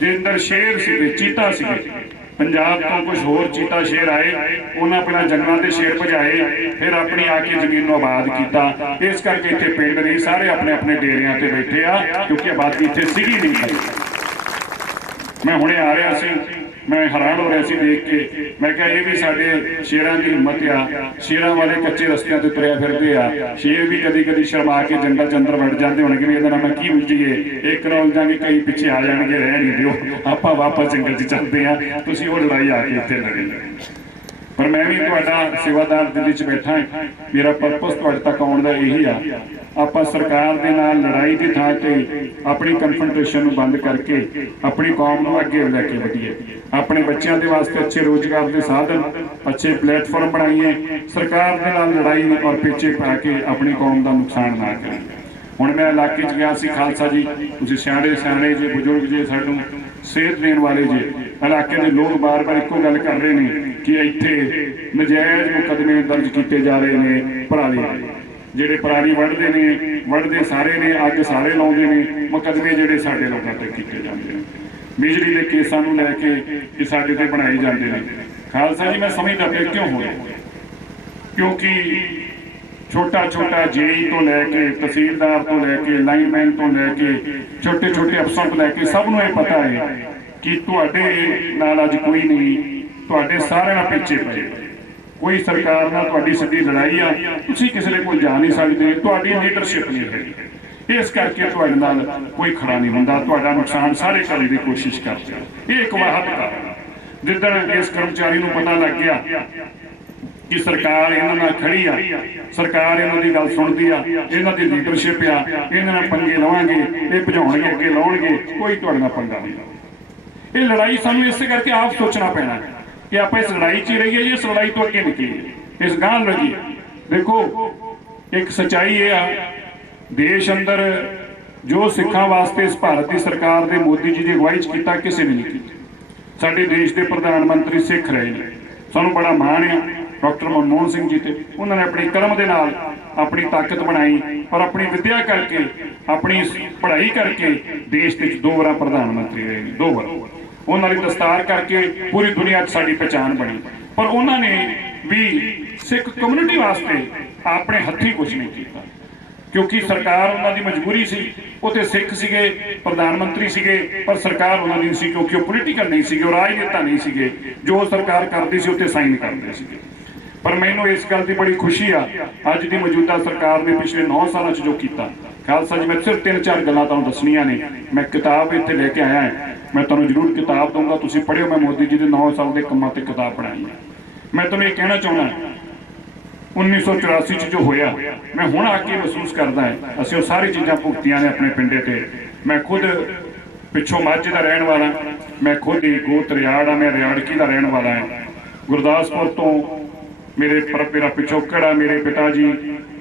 के अंदर शेर सीगे, चीता सीगे। पंजाब तो कुछ होर चीता शेर आए, उन्हें अपना जंगलों के शेर भजाए, फिर अपनी आके जमीन आबाद किया। इस करके इतने पिंड नहीं, सारे अपने अपने डेरिया से बैठे आ, क्योंकि आबादी इतने सीगी नहीं। मैं हुणे आ रहा सी, मैं हैरान हो रहा सी देख के। मैं क्या ये भी साडे शेरां की हिम्मत आ, शेरां वाले कच्चे रस्तियां ते तुरिया फिरदे आ। शेर भी कदी कदी शर्मा के जंगल च अंदर वड़ जाते होणगे, इहदे नाल मैं की उलझीए, एक ना उलझांगे, कई पिछे आ जाणगे, रह नहीं दिओ, आपां वापस जंगल च चलदे आ। तुसीं वो लड़ाई आके इत्थे लड़ी। पर मैं भी तुहाडा सेवादार दिल्ली च बैठा है, मेरा परपस तुहाडे तक आउण दा यही आ। आपां सरकार दे नाल लड़ाई की थां ते अपनी कन्फ्रंटेशन नूं बंद करके अपनी कौम नूं अगे लैके वधीए, अपने बच्चों के वास्ते अच्छे रोजगार के साधन, अच्छे प्लेटफॉर्म बनाइए। सरकार के नाल लड़ाई और पिछे पा के अपनी कौम का नुकसान ना करें। हुण मैं इलाके च गया सी, खालसा जी तुसीं सियाणे सियाणे जे, बुजुर्ग जे, सानूं सेहत देने वाले जे, इलाके के लोग बार बार एको गल कर रहे हैं कि इत्थे नजायज़ मुकदमे दर्ज किए जा रहे हैं पराली। ਜਿਹੜੇ ਪਰਾਲੀ ਵੱਢਦੇ ਸਾਰੇ ਨੇ, ਅੱਗ ਸਾਰੇ ਲਾਉਂਦੇ ਨੇ, ਮੁਕੱਦਮੇ ਜਿਹੜੇ ਸਾਡੇ ਲੋਕਾਂ ਤੇ ਕੀਤੇ ਜਾਂਦੇ ਨੇ, ਬਿਜਲੀ ਦੇ ਕੇਸਾਂ ਨੂੰ ਲੈ ਕੇ ਇਹ ਸਾਡੇ ਤੇ ਬਣਾਏ ਜਾਂਦੇ ਨੇ। ਖਾਲਸਾ ਜੀ, ਮੈਂ ਸਮਝਦਾ ਪਿਆ ਕਿਉਂ ਹੋਇਆ, ਕਿਉਂਕਿ ਛੋਟਾ ਜੇਈ ਤੋਂ ਲੈ ਕੇ ਤਹਿਸੀਲਦਾਰ ਤੋਂ ਲੈ ਕੇ ਲਾਈਨਮੈਨ ਤੋਂ ਲੈ ਕੇ ਛੋਟੇ ਅਫਸਰ ਤੋਂ ਲੈ ਕੇ ਸਭ ਨੂੰ ਇਹ ਪਤਾ ਹੈ ਕਿ ਤੁਹਾਡੇ ਨਾਲ ਅੱਜ ਕੋਈ ਨਹੀਂ, ਤੁਹਾਡੇ ਸਾਰਿਆਂ ਨਾਲ ਪਿੱਛੇ ਪਏ, ਕੋਈ ਸਰਕਾਰ ਨਾਲ ਤੁਹਾਡੀ ਸਿੱਧੀ ਲੜਾਈ ਆ, ਤੁਸੀਂ ਕਿਸੇ ਦੇ ਕੋਲ ਜਾ ਨਹੀਂ ਸਕਦੇ, ਤੁਹਾਡੀ ਲੀਡਰਸ਼ਿਪ ਨਹੀਂ ਹੈਗੀ, ਇਸ ਕਰਕੇ ਤੁਹਾਡੇ ਨਾਲ ਕੋਈ ਖੜਾ ਨਹੀਂ ਹੁੰਦਾ, ਤੁਹਾਡਾ ਨੁਕਸਾਨ ਸਾਰੇ ਕਰਨ ਦੀ ਕੋਸ਼ਿਸ਼ ਕਰਦੇ ਆ। ਇਹ ਇੱਕ ਵਾਹਤ ਕਾਰਨ ਜਿੱਦਣ ਇਸ ਕਰਮਚਾਰੀ ਨੂੰ ਪਤਾ ਲੱਗ ਗਿਆ ਕਿ ਸਰਕਾਰ ਇਹਨਾਂ ਨਾਲ ਖੜੀ ਆ, ਸਰਕਾਰ ਇਹਨਾਂ ਦੀ ਗੱਲ ਸੁਣਦੀ ਆ, ਇਹਨਾਂ ਦੀ ਲੀਡਰਸ਼ਿਪ ਆ, ਇਹਨਾਂ ਨਾਲ ਪੰਗੇ ਲਵਾਂਗੇ, ਇਹ ਭਜਾਉਣਗੇ, ਅੱਗੇ ਲਾਉਣਗੇ, ਕੋਈ ਤੁਹਾਡੇ ਨਾਲ ਪੰਗਾ ਨਹੀਂ। ਇਹ ਲੜਾਈ ਸਾਨੂੰ ਇਸੇ ਕਰਕੇ ਆਪ ਸੋਚਣਾ ਪੈਣਾ ਕਿ ਆਪਾਂ ਇਸ ਲੜਾਈ 'ਚ ਹੀ ਰਹੀਏ, ਇਸ ਲੜਾਈ ਤੋਂ ਅੱਗੇ ਨਿਕਲੀਏ, ਇਸ ਗਾਂਹ ਲੱਗੀਏ। ਦੇਖੋ, ਇੱਕ ਸੱਚਾਈ ਇਹ ਆ, ਦੇਸ਼ ਅੰਦਰ ਜੋ ਸਿੱਖਾਂ ਵਾਸਤੇ ਇਸ ਭਾਰਤ ਦੀ ਸਰਕਾਰ ਦੇ ਮੋਦੀ ਜੀ ਦੀ ਅਗਵਾਈ 'ਚ ਕੀਤਾ, ਕਿਸੇ ਨੇ ਨਹੀਂ ਕੀਤਾ। ਸਾਡੇ ਦੇਸ਼ ਦੇ ਪ੍ਰਧਾਨ ਮੰਤਰੀ ਸਿੱਖ ਰਹੇ ਨੇ, ਸਾਨੂੰ ਬੜਾ ਮਾਣ ਆ ਡਾਕਟਰ ਮਨਮੋਹਨ ਸਿੰਘ ਜੀ ਤੇ। ਉਹਨਾਂ ਨੇ ਆਪਣੀ ਕਰਮ ਦੇ ਨਾਲ ਆਪਣੀ ਤਾਕਤ ਬਣਾਈ ਔਰ ਆਪਣੀ ਵਿੱਦਿਆ ਕਰਕੇ, ਆਪਣੀ ਪੜ੍ਹਾਈ ਕਰਕੇ ਦੇਸ਼ ਦੇ ਵਿੱਚ 2 ਵਾਰ ਪ੍ਰਧਾਨ ਮੰਤਰੀ ਰਹੇ ਨੇ, 2 ਵਾਰ। ਉਹਨਾਂ ਦੀ ਦਸਤਾਰ ਕਰਕੇ ਪੂਰੀ ਦੁਨੀਆ 'ਚ ਸਾਡੀ ਪਛਾਣ ਬਣੀ। ਪਰ ਉਹਨਾਂ ਨੇ ਵੀ ਸਿੱਖ ਕਮਿਊਨਿਟੀ ਵਾਸਤੇ ਆਪਣੇ ਹੱਥੀਂ ਕੁਝ ਨਹੀਂ ਕੀਤਾ, ਕਿਉਂਕਿ ਸਰਕਾਰ ਉਹਨਾਂ ਦੀ ਮਜਬੂਰੀ ਸੀ। ਉੱਥੇ ਸਿੱਖ ਸੀਗੇ, ਪ੍ਰਧਾਨ ਮੰਤਰੀ ਸੀਗੇ, ਪਰ ਸਰਕਾਰ ਉਹਨਾਂ ਦੀ ਸੀ, ਕਿਉਂਕਿ ਉਹ ਪੋਲੀਟੀਕਲ ਨਹੀਂ ਸੀਗੇ, ਉਹ ਰਾਜਨੇਤਾ ਨਹੀਂ ਸੀਗੇ। ਜੋ ਸਰਕਾਰ ਕਰਦੀ ਸੀ ਉੱਥੇ ਸਾਈਨ ਕਰਦੇ ਸੀਗੇ। ਪਰ ਮੈਨੂੰ ਇਸ ਗੱਲ ਦੀ ਬੜੀ ਖੁਸ਼ੀ ਆ, ਅੱਜ ਦੀ ਮੌਜੂਦਾ ਸਰਕਾਰ ਨੇ ਪਿਛਲੇ 9 ਸਾਲਾਂ 'ਚ ਜੋ ਕੀਤਾ। ਖਾਲਸਾ ਜੀ, ਮੈਂ ਸਿਰਫ 3-4 ਗੱਲਾਂ ਤੁਹਾਨੂੰ ਦੱਸਣੀਆਂ ਨੇ। ਮੈਂ ਕਿਤਾਬ ਇੱਥੇ ਲੈ ਕੇ ਆਇਆ ਹਾਂ, ਮੈਂ ਤੁਹਾਨੂੰ ਜ਼ਰੂਰ ਕਿਤਾਬ ਦਊਂਗਾ, ਤੁਸੀਂ ਪੜ੍ਹਿਓ। ਮੈਂ ਮੋਦੀ ਜੀ ਦੇ 9 ਸਾਲ ਦੇ ਕੰਮਾਂ ਤੇ ਕਿਤਾਬ ਬਣਾਈ ਹੈ। ਮੈਂ ਤੁਹਾਨੂੰ ਇਹ ਕਹਿਣਾ ਚਾਹੁੰਦਾ, 1984 'ਚ ਜੋ ਹੋਇਆ, ਮੈਂ ਹੁਣ ਆ ਕੇ ਮਹਿਸੂਸ ਕਰਦਾ ਹੈ, ਅਸੀਂ ਉਹ ਸਾਰੀ ਚੀਜ਼ਾਂ ਭੁਗਤੀਆਂ ਨੇ ਆਪਣੇ ਪਿੰਡੇ ਤੇ। ਮੈਂ ਖੁਦ ਪਿੱਛੋਂ ਮਾਝੇ ਦਾ ਰਹਿਣ ਵਾਲਾ, ਮੈਂ ਖੁਦ ਹੀ ਗੋਤ ਰਿਆੜ ਆ, ਮੈਂ ਰਿਆੜਕੀ ਦਾ ਰਹਿਣ ਵਾਲਾ ਹਾਂ। ਗੁਰਦਾਸਪੁਰ ਤੋਂ ਮੇਰਾ ਪਿਛੋਕੜ ਆ, ਮੇਰੇ ਪਿਤਾ ਜੀ,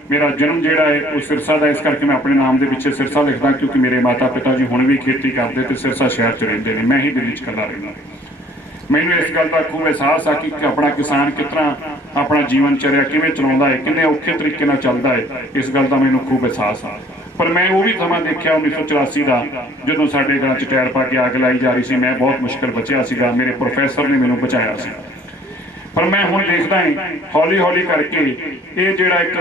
ਮੇਰਾ ਜਨਮ ਜਿਹੜਾ ਹੈ ਉਹ ਸਿਰਸਾ ਦਾ, ਇਸ ਕਰਕੇ ਮੈਂ ਆਪਣੇ ਨਾਮ ਦੇ ਪਿੱਛੇ ਸਿਰਸਾ ਲਿਖਦਾ, ਕਿਉਂਕਿ ਮੇਰੇ ਮਾਤਾ ਪਿਤਾ ਜੀ ਹੁਣ ਵੀ ਖੇਤੀ ਕਰਦੇ ਤੇ ਸਿਰਸਾ ਸ਼ਹਿਰ 'ਚ ਰਹਿੰਦੇ ਨੇ, ਮੈਂ ਹੀ ਦਿੱਲੀ 'ਚ ਇਕੱਲਾ ਰਹਿੰਦਾ। ਮੈਨੂੰ ਇਸ ਗੱਲ ਦਾ ਖੂਬ ਅਹਿਸਾਸ ਆ ਕਿ ਆਪਣਾ ਕਿਸਾਨ ਕਿਸ ਤਰ੍ਹਾਂ ਆਪਣਾ ਜੀਵਨ ਚਰਿਆ ਕਿਵੇਂ ਚਲਾਉਂਦਾ ਹੈ, ਕਿੰਨੇ ਔਖੇ ਤਰੀਕੇ ਨਾਲ ਚੱਲਦਾ ਹੈ, ਇਸ ਗੱਲ ਦਾ ਮੈਨੂੰ ਖੂਬ ਅਹਿਸਾਸ ਆ। ਪਰ ਮੈਂ ਉਹ ਵੀ ਸਮਾਂ ਦੇਖਿਆ 1984 ਦਾ, ਜਦੋਂ ਸਾਡੇ ਘਰਾਂ 'ਚ ਟਾਇਰ ਪਾ ਕੇ ਅੱਗ ਲਾਈ ਜਾ ਰਹੀ ਸੀ। ਮੈਂ ਬਹੁਤ ਮੁਸ਼ਕਿਲ ਬਚਿਆ ਸੀਗਾ, ਮੇਰੇ ਪ੍ਰੋਫੈਸਰ ਨੇ ਮੈਨੂੰ ਬਚਾਇਆ ਸੀ। ਪਰ ਮੈਂ ਹੁਣ ਦੇਖਦਾ ਹਾਂ ਹੌਲੀ ਹੌਲੀ ਕਰਕੇ ਇਹ ਜਿਹੜਾ ਇੱਕ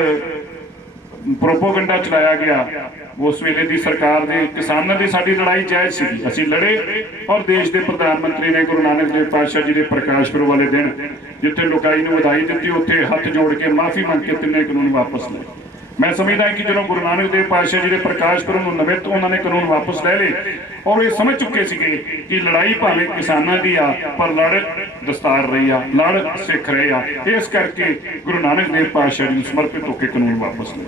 ਪ੍ਰੋਪੋਗੰਡਾ ਚਲਾਇਆ ਗਿਆ, ਉਸ ਵੇਲੇ ਦੀ ਸਰਕਾਰ ਦੇ ਕਿਸਾਨਾਂ ਦੀ ਸਾਡੀ ਲੜਾਈ ਜਾਇਜ਼ ਸੀ, ਅਸੀਂ ਲੜੇ। ਔਰ ਦੇਸ਼ ਦੇ ਪ੍ਰਧਾਨ ਮੰਤਰੀ ਨੇ ਗੁਰੂ ਨਾਨਕ ਦੇਵ ਪਾਤਸ਼ਾਹ ਜੀ ਦੇ ਪ੍ਰਕਾਸ਼ ਪੁਰਬ ਵਾਲੇ ਦਿਨ ਜਿੱਥੇ ਲੋਕਾਈ ਨੂੰ ਵਧਾਈ ਦਿੱਤੀ, ਉੱਥੇ ਹੱਥ ਜੋੜ ਕੇ ਮਾਫੀ ਮੰਗ ਕੇ 3 ਕਾਨੂੰਨ ਵਾਪਸ ਲਏ। ਮੈਂ ਸਮਝਦਾ ਕਿ ਜਦੋਂ ਗੁਰੂ ਨਾਨਕ ਦੇਵ ਪਾਤਸ਼ਾਹ ਜੀ ਦੇ ਪ੍ਰਕਾਸ਼ ਪੁਰਬ ਨੂੰ ਨਮਿਤ ਉਹਨਾਂ ਨੇ ਕਾਨੂੰਨ ਵਾਪਸ ਲੈ ਲਏ, ਔਰ ਇਹ ਸਮਝ ਚੁੱਕੇ ਸੀਗੇ ਕਿ ਲੜਾਈ ਭਾਵੇਂ ਕਿਸਾਨਾਂ ਦੀ ਆ, ਪਰ ਲੜ ਦਸਤਾਰ ਰਹੀ ਆ, ਲੜ ਸਿੱਖ ਰਹੇ ਆ। ਇਸ ਕਰਕੇ ਗੁਰੂ ਨਾਨਕ ਦੇਵ ਪਾਤਸ਼ਾਹ ਜੀ ਨੂੰ ਸਮਰਪਿਤ ਹੋ ਕੇ ਕਾਨੂੰਨ ਵਾਪਸ ਲਏ।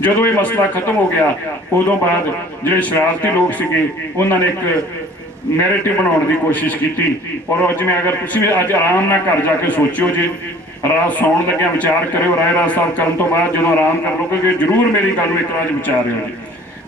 ਜਦੋਂ ਇਹ ਮਸਲਾ ਖਤਮ ਹੋ ਗਿਆ, ਉਦੋਂ ਬਾਅਦ ਜਿਹੜੇ ਸ਼ਰਾਰਤੀ ਲੋਕ ਸੀਗੇ ਉਹਨਾਂ ਨੇ ਇੱਕ ਨੈਰੇਟਿਵ ਬਣਾਉਣ ਦੀ ਕੋਸ਼ਿਸ਼ ਕੀਤੀ। ਔਰ ਜਿਵੇਂ ਅਗਰ ਤੁਸੀਂ ਵੀ ਅੱਜ ਆਰਾਮ ਨਾਲ ਘਰ ਜਾ ਕੇ ਸੋਚਿਓ, ਜੇ ਰਾਤ ਸੌਣ ਲੱਗਿਆ ਵਿਚਾਰ ਕਰਿਓ, ਰਾਏ ਰਾਜ ਸਾਹਿਬ ਕਰਨ ਤੋਂ ਬਾਅਦ ਜਦੋਂ ਆਰਾਮ ਕਰ ਲੋਗੇ ਜ਼ਰੂਰ ਮੇਰੀ ਗੱਲ ਨੂੰ ਇੱਕ ਵਾਰ ਵਿਚਾਰਿਓ ਜੀ।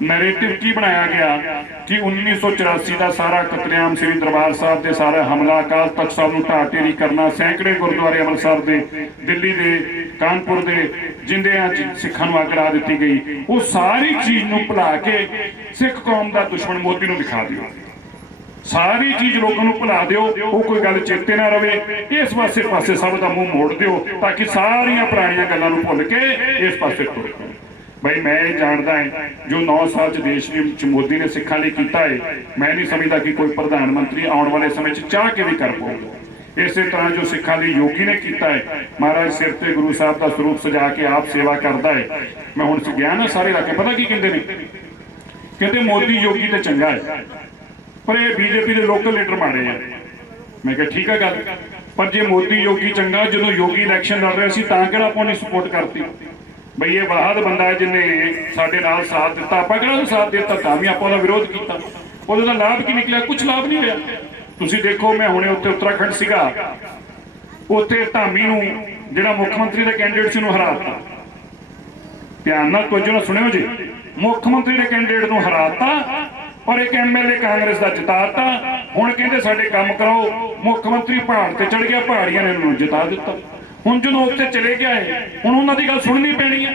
ਨੈਰੇਟਿਵ ਕੀ ਬਣਾਇਆ ਗਿਆ ਕਿ 1984 ਦਾ ਸਾਰਾ ਕਤਲੇਆਮ, ਸ੍ਰੀ ਦਰਬਾਰ ਸਾਹਿਬ ਦੇ ਸਾਰਾ ਹਮਲਾ, ਅਕਾਲ ਤਖਤ ਸਾਹਿਬ ਨੂੰ ਢਾਹ ਢੇਰੀ ਕਰਨਾ, ਸੈਂਕੜੇ ਗੁਰਦੁਆਰੇ ਅੰਮ੍ਰਿਤਸਰ ਦੇ, ਦਿੱਲੀ ਦੇ, ਕਾਨਪੁਰ ਦੇ ਜਿੰਦਿਆਂ 'ਚ ਸਿੱਖਾਂ ਨੂੰ ਅੱਗ ਲਾ ਦਿੱਤੀ ਗਈ, ਉਹ ਸਾਰੀ ਚੀਜ਼ ਨੂੰ ਭੁਲਾ ਕੇ ਸਿੱਖ ਕੌਮ ਦਾ ਦੁਸ਼ਮਣ ਮੋਦੀ ਨੂੰ ਦਿਖਾ ਦਿਓ। ਸਾਰੀ ਚੀਜ਼ ਲੋਕਾਂ ਨੂੰ ਭੁਲਾ ਦਿਓ, ਉਹ ਕੋਈ ਗੱਲ ਚੇਤੇ ਨਾ ਰਵੇ। ਇਸ ਪਾਸੇ ਸਭ ਦਾ ਮੂੰਹ ਮੋੜ ਦਿਓ ਤਾਂ ਕਿ ਸਾਰੀਆਂ ਪੁਰਾਣੀਆਂ ਗੱਲਾਂ ਨੂੰ ਭੁੱਲ ਕੇ ਇਸ ਪਾਸੇ ਤੁਰ ਪਓ। ਬਈ ਮੈਂ ਇਹ ਜਾਣਦਾ ਹਾਂ ਜੋ 9 ਸਾਲ 'ਚ ਦੇਸ਼ ਵਿੱਚ ਮੋਦੀ ਨੇ ਸਿੱਖਾਂ ਲਈ ਕੀਤਾ ਹੈ, ਮੈਂ ਨਹੀਂ ਸਮਝਦਾ ਕਿ ਕੋਈ ਪ੍ਰਧਾਨ ਮੰਤਰੀ ਆਉਣ ਵਾਲੇ ਸਮੇਂ 'ਚ ਚਾਹ ਕੇ ਵੀ ਕਰ ਪਾਊਗਾ। ਇਸੇ ਤਰ੍ਹਾਂ ਜੋ ਸਿੱਖਾਂ ਲਈ ਯੋਗੀ ਨੇ ਕੀਤਾ ਹੈ, ਮਹਾਰਾਜ ਸਿਰ ਤੇ ਗੁਰੂ ਸਾਹਿਬ ਦਾ ਸਰੂਪ ਸਜਾ ਕੇ ਆਪ ਸੇਵਾ ਕਰਦਾ ਹੈ। ਮੈਂ ਹੁਣ ਗਿਆ ਨਾ ਸਾਰੇ ਇਲਾਕੇ, ਪਤਾ ਕੀ ਕਹਿੰਦੇ ਨੇ, ਕਹਿੰਦੇ ਮੋਦੀ ਯੋਗੀ ਤੇ ਚੰਗਾ ਹੈ, ਪਰ ਇਹ ਬੀਜੇਪੀ ਦੇ ਲੋਕਲ ਲੀਡਰ ਮਾੜੇ ਆ। ਮੈਂ ਕਿਹਾ ਠੀਕ ਹੈ ਗੱਲ, ਪਰ ਜੇ ਮੋਦੀ ਯੋਗੀ ਚੰਗਾ, ਜਦੋਂ ਯੋਗੀ ਇਲੈਕਸ਼ਨ ਲੜ ਰਿਹਾ ਸੀ ਤਾਂ ਕਿਹੜਾ ਆਪਾਂ ਨੇ ਸਪੋਰਟ ਕਰਤੀ? ਬਈ ਇਹ ਵਾਹਦ ਬੰਦਾ ਹੈ ਜਿਹਨੇ ਸਾਡੇ ਨਾਲ ਸਾਥ ਦਿੱਤਾ, ਆਪਾਂ ਕਿਹੜਾ ਸਾਥ ਦਿੱਤਾ ਤਾਂ ਵੀ ਆਪਾਂ ਉਹਦਾ ਵਿਰੋਧ ਕੀਤਾ। ਉਹਦਾ ਲਾਭ ਕੀ ਨਿਕਲਿਆ? ਕੁਝ ਲਾਭ ਨਹੀਂ ਹੋਇਆ। ਤੁਸੀਂ ਦੇਖੋ, ਮੈਂ ਹੁਣੇ ਉੱਥੇ ਉੱਤਰਾਖੰਡ ਸੀਗਾ, ਉੱਥੇ ਧਾਮੀ ਨੂੰ ਜਿਹੜਾ ਮੁੱਖ ਮੰਤਰੀ ਦਾ ਕੈਂਡੀਡੇਟ ਸੀ ਉਹਨੂੰ ਹਰਾਤਾ। ਧਿਆਨ ਨਾਲ ਕੁਝ ਨਾ ਸੁਣਿਓ ਜੀ, ਮੁੱਖ ਮੰਤਰੀ ਦੇ ਕੈਂਡੀਡੇਟ ਨੂੰ ਹਰਾਤਾ ਔਰ ਇੱਕ ਐਮਐਲਏ ਕਾਂਗਰਸ ਦਾ ਜਿਤਾਤਾ। ਹੁਣ ਕਹਿੰਦੇ ਸਾਡੇ ਕੰਮ ਕਰਾਓ। ਮੁੱਖ ਮੰਤਰੀ ਪਹਾੜ ਤੇ ਚੜ ਗਿਆ, ਪਹਾੜੀਆਂ ਨੇ ਉਹਨੂੰ ਜਿਤਾ ਦਿੱਤਾ। ਹੁਣ ਜਦੋਂ ਉੱਥੇ ਚਲੇ ਗਿਆ ਹੈ, ਹੁਣ ਉਹਨਾਂ ਦੀ ਗੱਲ ਸੁਣਨੀ ਪੈਣੀ ਹੈ।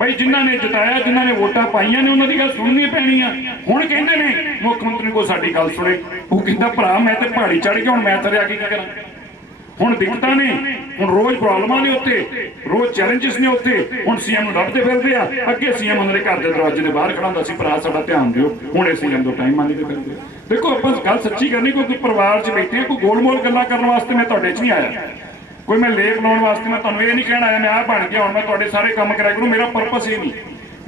भाई जिन्होंने जिताया, जिन्होंने वोटा पाइया ने, उन्होंने गल सुननी पैनी आ। हुण कहंदे ने मुख मंत्री को साडी गल सुने, वो कहंदा भरा मैं ते पहाड़ी चढ़ गया, हुण मैं थल्ले आके की करा। हुण दिक्कतां ने, हुण रोज प्रॉब्लमां ने उत्ते, रोज चैलेंजेस ने उत्ते। हुण सीएम नूं लभदे फिरदे आ, अगे सीएम उन्हां दे घर दे दरवाजे दे बाहर खड़ा हुंदा सी, भरा साडा ध्यान दिओ। हुण इस सीएम दा टाइम मंगदे फिरदे। देखो आपां गल सच्ची करनी, कोई परिवार च बैठे कोई गोलमोल गल्लां करन वास्ते मैं तुहाडे च नहीं आया, कोई मैं लेप लाउण वास्ते मैं तुहानूं ये नहीं कहण आया मैं आ बन गया हुण मैं तुहाडे सारे काम कराया करूं। मेरा पर्पस ये नहीं,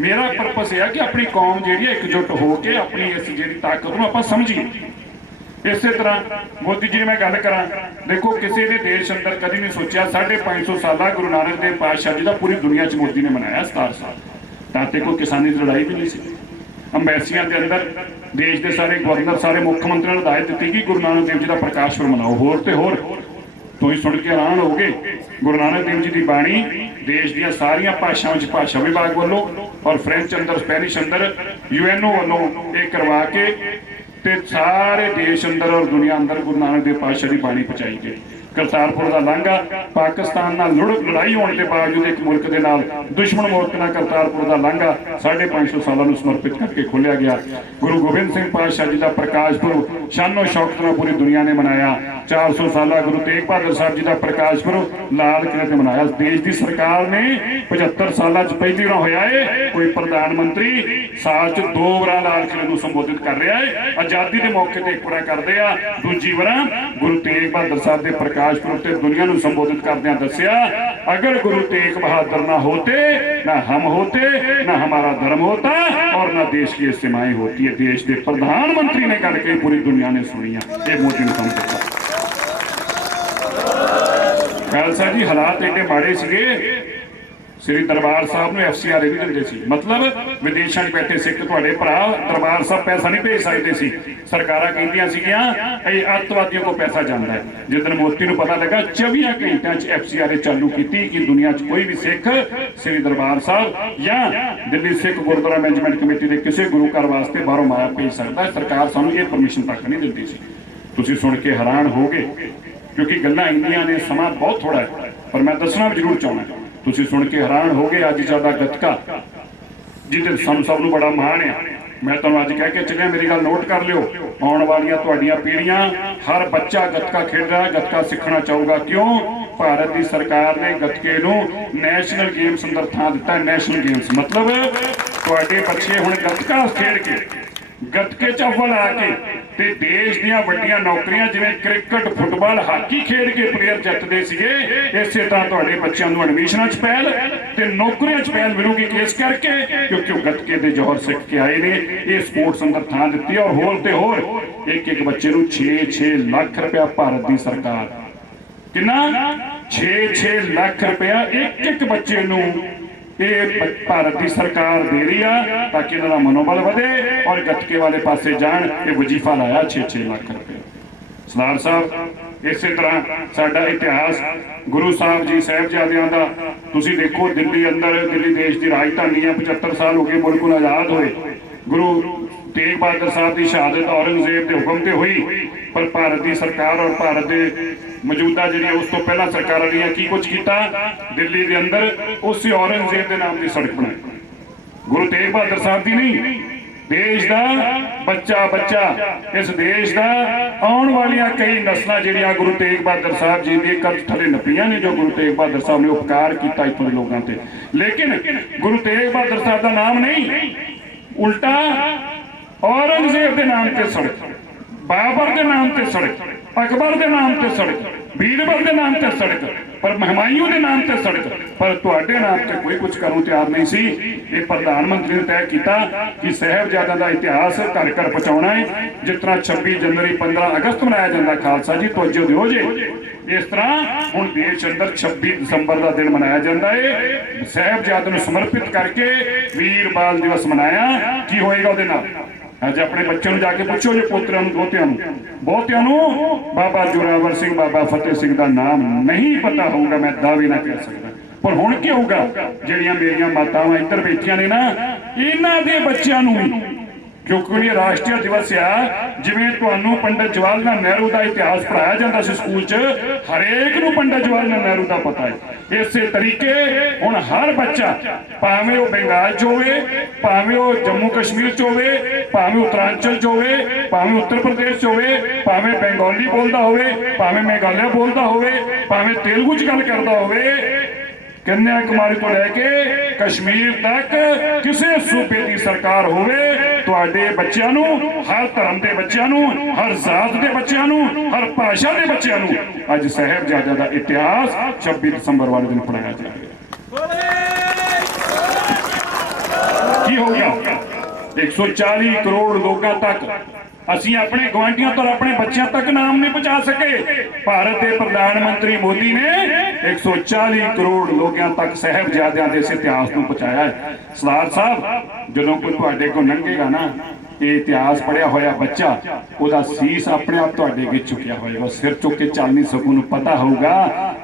मेरा पर्पस यह है कि अपनी कौम जिहड़ी एकजुट होकर अपनी इस जिहड़ी ताकत नूं आपां समझीए। इसे तरह मोदी जी ने मैं गल करा, देखो किसी ने देश अंदर कभी नहीं सोचा 550 साल गुरु नानक देव पातशाह जी का पूरी दुनिया च मोदी ने मनाया 17 साल, ताते कोई किसानी की लड़ाई भी नहीं सी। अंबैसियां के अंदर देश के सारे गवर्नर सारे मुख्यमंत्रियों ने हिदायत दी कि गुरु नानक देव जी का प्रकाश पुरब मनाओ। होर ते होर तुसीं सुन के हैरान हो गए, गुरु नानक देव जी की बाणी देश दी सारियां भाषाओं च भाषा विभाग वालों और फ्रेंच अंदर स्पैनिश अंदर यूएनओ वालों ये करवा के ते सारे देश अंदर और दुनिया अंदर गुरु नानक देव पातशाह की बाणी पहुंचाई गई। करतारपुर का लांघा पाकिस्तान नाल लड़ाई होने के बावजूद एक मुल्क के नाल दुश्मन मुल्क नाल करतारपुर का लांघा 550 सालों समर्पित करके खोलिया गया। गुरु गोबिंद सिंह पातशाह जी का प्रकाश पुरब शानो शौकत नाल पूरी दुनिया ने मनाया। 400 साल गुरु तेग बहादुर साहब जी का प्रकाश पुरब लाल किले ते मनाया। देश की सरकार ने 75 साल पहली बार होया है कोई प्रधानमंत्री साल च 2 बार लाल किले को संबोधित कर रहा है। आजादी के मौके पर एक बार करते आ, दूजी बार गुरु तेग बहादुर साहब के प्रकाश पुरब ते दुनिया को संबोधित करदे दस्या, अगर गुरु तेग बहादुर ना होते ना हम होते ना हमारा धर्म होता और ना देश की सीमाएं होती है। देश के प्रधानमंत्री ने गल कही, पूरी दुनिया ने सुनी है, ये मोदी ने समझा। खालसा जी हालात एडे माड़े सीगे, श्री दरबार साहब ने FCR भी दिंदे सी, मतलब विदेशों में बैठे सिख तुहाडे भरा दरबार साहब पैसा नहीं भेज सकते सी। सरकारां कहिंदियां सीगियां ਇਹ अतवादियों को पैसा जाता है। जिस मोदी को पता लगा 24 घंटों FCR चालू की कि दुनिया च कोई भी सिख श्री दरबार साहब या दिल्ली सिख गुरुद्वारा मैनेजमेंट कमेटी के किसी गुरु घर वास्ते बाहरों माया भेज सकता है। सरकार सानू ये परमिशन तक नहीं दिंदी सी। तुसीं सुन के हैरान हो गए क्योंकि गल्लां इंदियां ने, समा बहुत थोड़ा है पर मैं दसना भी जरूर चाहना। तुसीं सुन के हैरान हो गए अज साडा गतका जिहदे सानू सब नूं बड़ा माण है। मैं तुहानूं अज कह के चलिया, मेरी गल नोट कर लिओ, आउण वालियां तुहाडीआं पीढ़ियां हर बच्चा गतका खेड रहा, गतका सीखना चाहूगा। क्यों? भारत की सरकार ने गतके नूं नैशनल गेम्स अंदर थां दिता है। नैशनल गेम्स मतलब तुहाडे बच्चे हुण गतका खेड के गतके च अव्वल आके ते देश दीआं वड्डियां नौकरियां जिवें क्रिकेट फुटबॉल हाकी खेड के प्लेयर जितदे सीगे, इसे तरह तुहाडे बच्चों नूं एडमिशनां च पहल ते नौकरियां च पहल मिलूगी इस करके क्योंकि वो गतके दे जौहर सीख के आए ने। ये स्पोर्ट्स अंदर थां दित्ती और होर ते होर एक बच्चे नूं 6-6 लाख रुपया भारत की सरकार किन्ना 6-6 लाख रुपया एक बच्चे नूं भारत की सरकार दे रही है ताकि इन्होंने मनोबल बढ़े और गतके वाले पासे जान। ये वजीफा लाया 6-6 लाख रुपये। सरदार साहब इस तरह साडा इतिहास गुरु साहब जी साहिबजादियां दा तुसीं देखो, दिल्ली अंदर दिल्ली देश की राजधानी है, 75 साल हो गए मुल्क नूं आज़ाद होए। गुरु तेग बहादुर साहब की शहादत औरंगजेब के हुक्म से हुई, पर भारत की सरकार और भारत के मौजूदा जी उस तो पहला सरकार ने की कुछ किया, दिल्ली के अंदर उस औरंगजेब के नाम की सड़क बनाई। गुरु तेग बहादुर साहब की नहीं, देश का बच्चा बच्चा इस देश का आने वाली कई नस्ल जिहड़ियां गुरु तेग बहादुर साहब जी की कर्ज थले नपीआं ने, जो गुरु तेग बहादुर साहब ने उपकार किया इत्थों के लोगों से। लेकिन गुरु तेग बहादुर साहब का नाम नहीं, उल्टा औरंगजेब के नाम से सड़क, बाबर के नाम से सड़क, अकबर के नाम से सड़क, बीरबल के नाम से सड़क, पर हुमायूं के नाम से सड़क, पर तुहाडे नाम से कोई कुछ करूं तैयार नहीं सी। ये प्रधानमंत्री ने तय किया कि साहिबजादा का इतिहास घर घर पहुंचाना है। जिस तरह 26 जनवरी 15 अगस्त मनाया जाता, खालसा जी तवज्जो दिओ जे, इस तरह हुण देश अंदर 26 दिसंबर का दिन मनाया जाता है। साहिबजादे नूं समर्पित करके वीर बाल दिवस मनाया। की होएगा उहदे नाल? अज अपने बच्चों को जाके पूछो जो पोतरियां बहुतियां बाबा जोरावर सिंह बाबा फतेह सिंह का नाम नहीं पता होगा, मैं दावे ना कह सकता। पर हुण की होगा, जिहड़ियां मेरियां मातावां इधर बैठियां ने ना, इन्हां दे बच्चों नूं क्योंकि राष्ट्रीय दिवस आ जिवें तुहानूं पंडित जवाहर लाल नेहरू का इतिहास पढ़ाया जाता सी स्कूल च, हरेक नूं पंडित जवाहर लाल नेहरू का पता है। इस तरीके हुण हर बच्चा भावें वह बंगाल च होवे, भावें वह जम्मू कश्मीर च होवे, भावें उत्तरांचल च होवे, भावें उत्तर प्रदेश च होवे, भावें बंगाली बोलता होवे, भावें मेघालय बोलता होवे, भावें तेलुगु च गल करता होवे, कन्याकुमारी तो लैके कश्मीर तक किसी सूबे की सरकार होवे, तुहाडे बच्चों नूं, हर धर्म के बच्चों नूं, हर जात के बच्चों नूं, हर भाषा के बच्चों नूं अज साहिबजादा का इतिहास 26 दिसंबर वाले दिन पढ़ाया जाएगा। की हो गया 140 करोड़ लोगों तक असी अपने गवांढियों तो अपने बच्चों तक नाम नहीं पहुंचा सके। भारत के प्रधानमंत्री मोदी ने 140 करोड़ लोगों तक साहिबजादियां के इस इतिहास को पहुंचाया है। सरदार साहब जो कोई तुहाडे को लंघेगा ना, ये इतिहास पढ़िया होया बच्चा उसका सीस अपने आप तुहाडे अगे चुकिया होएगा, सिर चुक के चल नहीं सकूं। पता होगा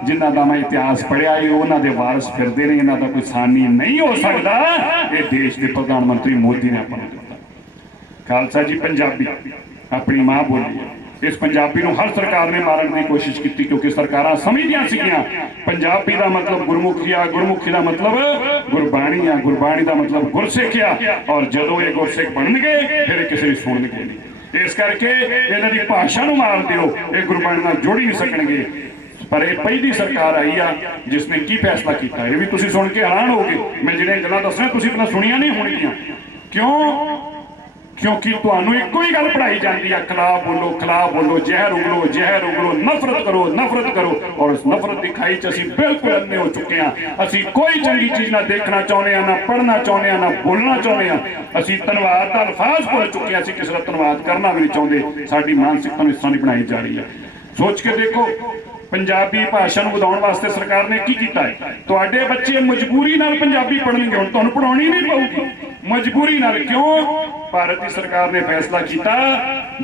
जिन्हां दा मैं इतिहास पढ़िया है उन्हां दे वारिस फिरदे ने, इन्हां दा कोई सानी नहीं हो सकता। ये देश के प्रधानमंत्री मोदी ने अपना दिता। खालसा जी पंजाबी अपनी मां बोली, इस पंजाबी नूं हर सरकार ने मारन की कोशिश की, क्योंकि सरकारां समझदियां सीगियां पंजाबी का मतलब गुरमुखी आ, गुरमुखी का मतलब गुरबाणी आ, गुरबाणी का मतलब गुरसिख आ, और जदों ये गुरसिख बनणगे फिर किसी भी सुणनगे नहीं। इस करके इन्हां दी भाषा नूं मार दिओ, ये गुरबाणी नाल जोड़ ही नहीं सकणगे। पर यह पहली सरकार आई आ जिसने की फैसला किया, ये भी तुसीं सुन के हैरान होगे। मैं जिहड़ियां गल्लां दस रहा तुसीं अपना सुनिया नहीं होणगियां, क्यों? क्योंकि तुहानूं इक्को ही गल पढ़ाई जाती है, खिलाफ बोलो, जहर उगलो, नफरत करो। और उस नफरत की खाई च असीं बिल्कुल अंधे हो चुके हैं। असीं कोई चंगी चीज़ ना देखना चाहुंदे हां, ना पढ़ना चाहुंदे हां, ना बोलना चाहुंदे हां। असीं धन्नवाद दा अल्फाज भुल चुके हैं, असीं किसी का धन्नवाद करना भी नहीं चाहुंदे। साडी मानसिकता इस तरह नहीं बनाई जा रही है। सोच के देखो पंजाबी भाषा नूं वधाउण वास्ते सरकार ने की कीता है। तुहाडे बच्चे मजबूरी नाल पंजाबी पढ़नगे, हुण तुहानूं पढ़ाउणी नहीं पऊगी मजबूरी नाल। क्यों? भारत की सरकार ने फैसला किया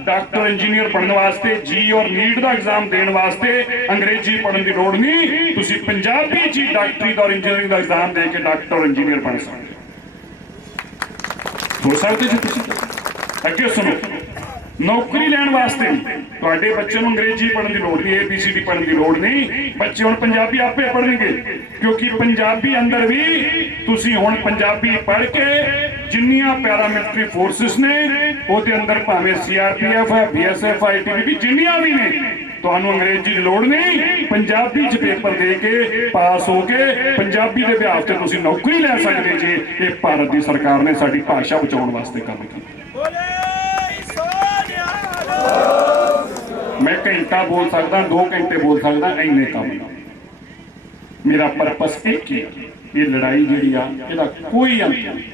डॉक्टर इंजीनियर पढ़ने वास्ते जी और नीट का एग्जाम देने वास्ते अंग्रेजी पढ़ने की लोड़ नहीं, तुसीं पंजाबी जी डॉक्टरी और इंजीनियरिंग का एग्जाम दे के डॉक्टर और इंजीनियर बन सकते हो सकते जी। तुसीं अगे सुनो, नौकरी लैण वास्ते तुहाडे बच्चे नूं अंग्रेजी पढ़ने की लोड़ नहीं, ABCD पढ़ने की लोड़ नहीं, बच्चे हुण पंजाबी आपे पढ़नगे। क्योंकि पंजाबी अंदर भी तुसीं हुण पंजाबी पढ़ के जिन्नियां पैरामिलिटरी फोर्सिस ने ਉਹਦੇ अंदर भावें CRPF है, BSF, ITBP जिन्नियां भी ने, तुहानूं अंग्रेजी की लोड़ नहीं, पंजाबी च पेपर दे के पास हो के पंजाबी के बिहाफ से तुसीं नौकरी लै सकदे जे। ये भारत की सरकार ने साडी भाषा बचाउण वास्ते काम कीता। मैं घंटा बोल सकदा, 2 घंटे बोल सकदा, इन्ने काम मेरा पर्पस एक ही, ये लड़ाई जिहड़ी आ इहदा कोई अंत नहीं।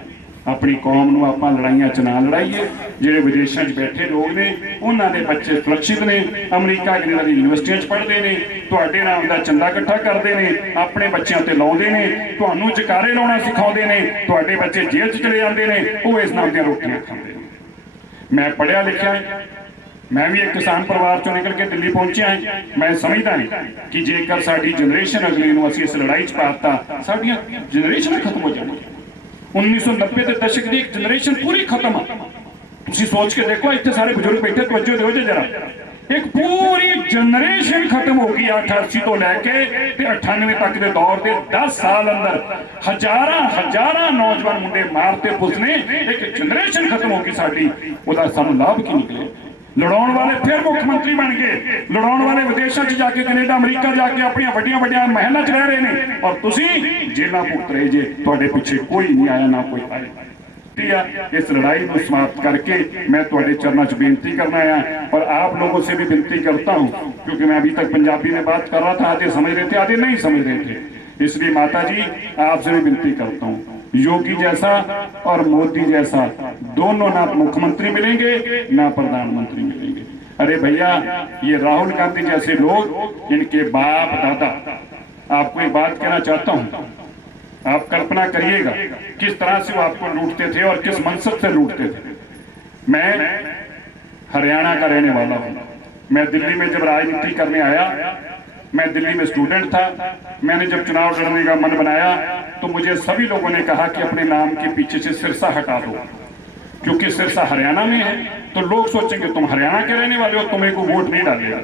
अपनी कौम नूं आपां लड़ाइयां च ना लड़ाइए। जिहड़े विदेशां च बैठे लोग ने उन्हां दे बच्चे सुरक्षित ने, अमरीका कनेडा दी यूनिवर्सिटियां च पढ़दे ने, तुहाडे नाम दा चंदा इकट्ठा करदे ने, अपने बच्चों ते लाउंदे ने, तुहानूं जकारे लाउणा सिखाउंदे ने, तुहाडे बच्चे जेल च चले जांदे ने, ओह इस नाम दी रोटियां खांदे ने। मैं पढ़िया लिखिया, मैं भी एक किसान परिवार चों निकल के दिल्ली पहुंचा है। मैं समझदा नहीं कि जेकर साडी जनरेशन अगली नूं असीं इस लड़ाई च पाता, साडियां जनरेशन खत्म हो जाणगीਆਂ। 1990 के दशक की एक जनरेशन पूरी खत्म है। तुसीं सोच के देखो, इतने सारे बुजुर्ग बैठे, तवज्जो दिओ जरा, एक पूरी जनरेशन खत्म हो गई 88 तो लैके 98 तक के दौर के 10 साल अंदर हजारां नौजवान मुंडे मारते पुलिस ने, एक जनरेशन खत्म हो गई साडी। उसका सानूं लाभ की निकले? लड़ाउण वाले फिर मुख्यमंत्री बन गए, लड़ाउण वाले विदेशों च जाके कनेडा अमरीका जाके अपनी वड्डियां महलों च रह रहे हैं, और तुसीं जेलां भुगत रहे जे। तुहाडे पिछे कोई नहीं आया, ना कोई आया। इस लड़ाई को समाप्त करके मैं तुहाडे चरणों च बेनती करना है, और आप लोगों से भी विनती करता हूँ, क्योंकि मैं अभी तक पंजाबी में बात कर रहा था, आधे समझ रहे थे, आधे नहीं समझ रहे थे। इसलिए माता जी आपसे भी विनती करता हूँ, योगी जैसा और मोदी जैसा दोनों ना मुख्यमंत्री मिलेंगे ना प्रधानमंत्री मिलेंगे। अरे भैया, ये राहुल गांधी जैसे लोग, इनके बाप दादा, आपको एक बात कहना चाहता हूं, आप कल्पना करिएगा किस तरह से वो आपको लूटते थे और किस मनसब से लूटते थे। मैं हरियाणा का रहने वाला हूं। मैं दिल्ली में जब राजनीति करने आया, मैं दिल्ली में स्टूडेंट था, मैंने जब चुनाव लड़ने का मन बनाया तो मुझे सभी लोगों ने कहा कि अपने नाम के पीछे से सिरसा हटा दो। क्योंकि सिरसा हरियाणा में है तो लोग सोचेंगे तुम हरियाणा के रहने वाले हो, तुम्हें को वोट नहीं डालेगा।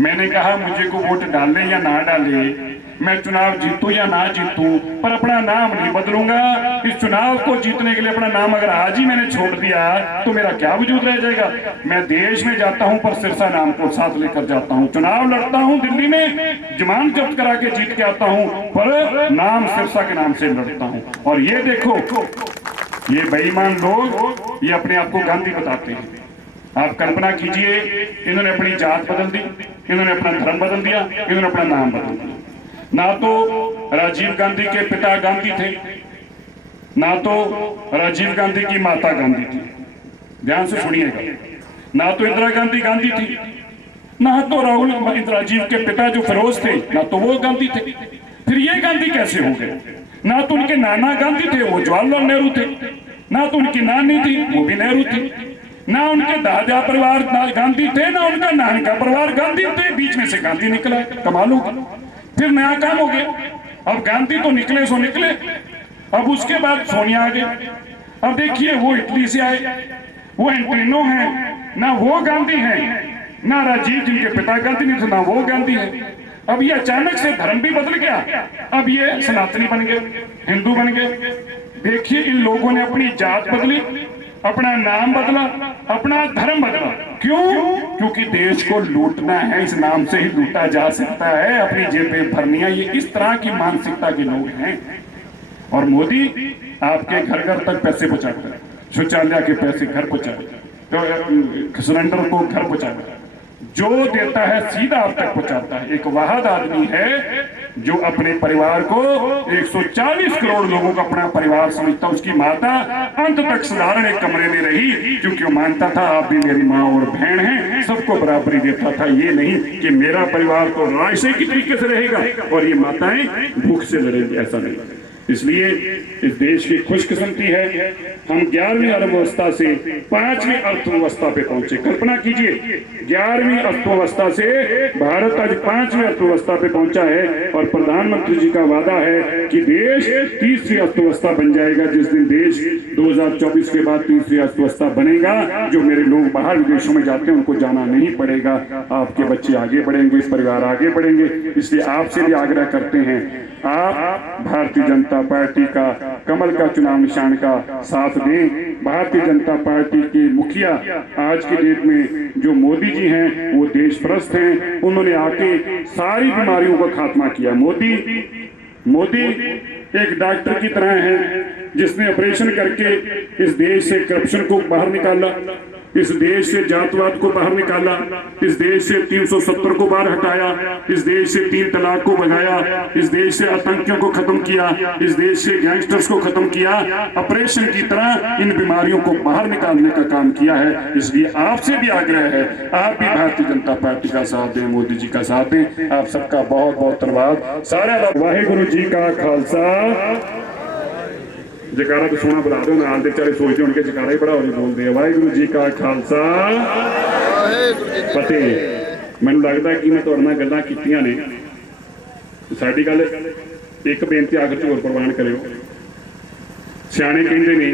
मैंने कहा मुझे को वोट डाले या ना डाले, मैं चुनाव जीतूं या ना जीतूं, पर अपना नाम नहीं बदलूंगा। इस चुनाव को जीतने के लिए अपना नाम अगर आज ही मैंने छोड़ दिया तो मेरा क्या वजूद रह जाएगा। मैं देश में जाता हूं पर सिरसा नाम को साथ लेकर जाता हूं, चुनाव लड़ता हूं दिल्ली में, जमानत जब्त करा के जीत के आता हूं, पर नाम सिरसा के नाम से लड़ता हूं। और ये देखो, ये बेईमान लोग ये अपने आप को गांधी बताते हैं। आप कल्पना कीजिए, इन्होंने अपनी जात बदल दी, इन्होंने अपना धर्म बदल दिया, इन्होंने अपना नाम बदल दिया। ना तो राजीव गांधी के पिता गांधी थे, ना तो राजीव गांधी की माता गांधी थी, ध्यान से सुनिएगा, ना तो इंदिरा गांधी गांधी थी, ना तो राजीव के पिता जो फिरोज थे ना तो वो गांधी थे। फिर ये गांधी कैसे हो गए? ना तो उनके नाना गांधी थे, वो जवाहरलाल नेहरू थे, ना तो उनकी नानी थी, वो भी नेहरू थी, ना उनके दादा परिवार गांधी थे, ना उनका नानी का परिवार गांधी थे, बीच में से गांधी निकला। कमाल होगा। फिर नया काम हो गया, अब गांधी तो निकले सो निकले, अब उसके बाद सोनिया आ गई। अब देखिए वो इटली से आए, वो एंट्रीनो है, ना वो गांधी है, ना राजीव जिनके पिता गांधी नहीं थे ना वो गांधी है। अब ये अचानक से धर्म भी बदल गया, अब ये सनातनी बन गए, हिंदू बन गए। देखिए इन लोगों ने अपनी जात बदली, अपना नाम बदला, अपना धर्म बदला। क्यों? क्योंकि देश को लूटना है, इस नाम से ही लूटा जा सकता है, अपनी जेबें भरनियां। ये इस तरह की मानसिकता के लोग हैं। और मोदी आपके घर घर तक पैसे पहुंचाता है, शौचालय के पैसे घर पहुंचाता है, तो सिलेंडर को घर पहुंचाता है, जो देता है सीधा आप तक पहुंचाता है। एक वाहद आदमी है जो अपने परिवार को 140 करोड़ लोगों का अपना परिवार समझता। उसकी माता अंत तक साधारण एक कमरे में रही क्योंकि वो मानता था आप भी मेरी माँ और बहन हैं, सबको बराबरी देता था। ये नहीं कि मेरा परिवार तो राशे की तरीके से रहेगा और ये माताएं भूख से लड़ेंगी, ऐसा नहीं। इसलिए इस देश की खुशकिस्मती है हम 11वीं अर्थव्यवस्था से 5वीं अर्थव्यवस्था पे पहुंचे। कल्पना कीजिए 11वीं अर्थव्यवस्था से भारत आज 5वीं अर्थव्यवस्था पे पहुंचा है और प्रधानमंत्री जी का वादा है कि देश 30वीं अर्थव्यवस्था बन जाएगा। जिस दिन देश 2024 के बाद 30वीं अर्थव्यवस्था बनेगा, जो मेरे लोग बाहर विदेशों में जाते हैं उनको जाना नहीं पड़ेगा, आपके बच्चे आगे बढ़ेंगे, इस परिवार आगे बढ़ेंगे। इसलिए आपसे भी आग्रह करते हैं, आप भारतीय जनता पार्टी का कमल का चुनाव निशान का साथ दें। भारतीय जनता पार्टी के मुखिया आज की डेट में जो मोदी जी हैं वो देशभ्रष्ट हैं, उन्होंने आके सारी बीमारियों का खात्मा किया। मोदी एक डॉक्टर की तरह है जिसने ऑपरेशन करके इस देश से करप्शन को बाहर निकाला, इस देश से जातवाद को बाहर निकाला, इस देश से 370 को बाहर हटाया, इस देश से 3 तलाक को भगाया, इस देश से आतंकियों को खत्म किया, इस देश से गैंगस्टर्स को खत्म किया। ऑपरेशन की तरह इन बीमारियों को बाहर निकालने का काम किया है। इसलिए आपसे भी आग्रह है, आप भी भारतीय जनता पार्टी का साथ दें, मोदी जी का साथ दें। आप सबका बहुत बहुत धन्यवाद। सारा वाहिगुरु जी का खालसा। जकारा तो सोना बुला दो ना, बेचारे सोचते उनके जकारा ही बड़ा होने बोलते हैं। वाहिगुरु जी का खालसा फतेह। मैनू लगता कि मैं तुहाडे नाल गल्लां कीतियां ने, साडी गल एक बेनती आखिर च होर प्रवान करियो। सियाणे कहंदे ने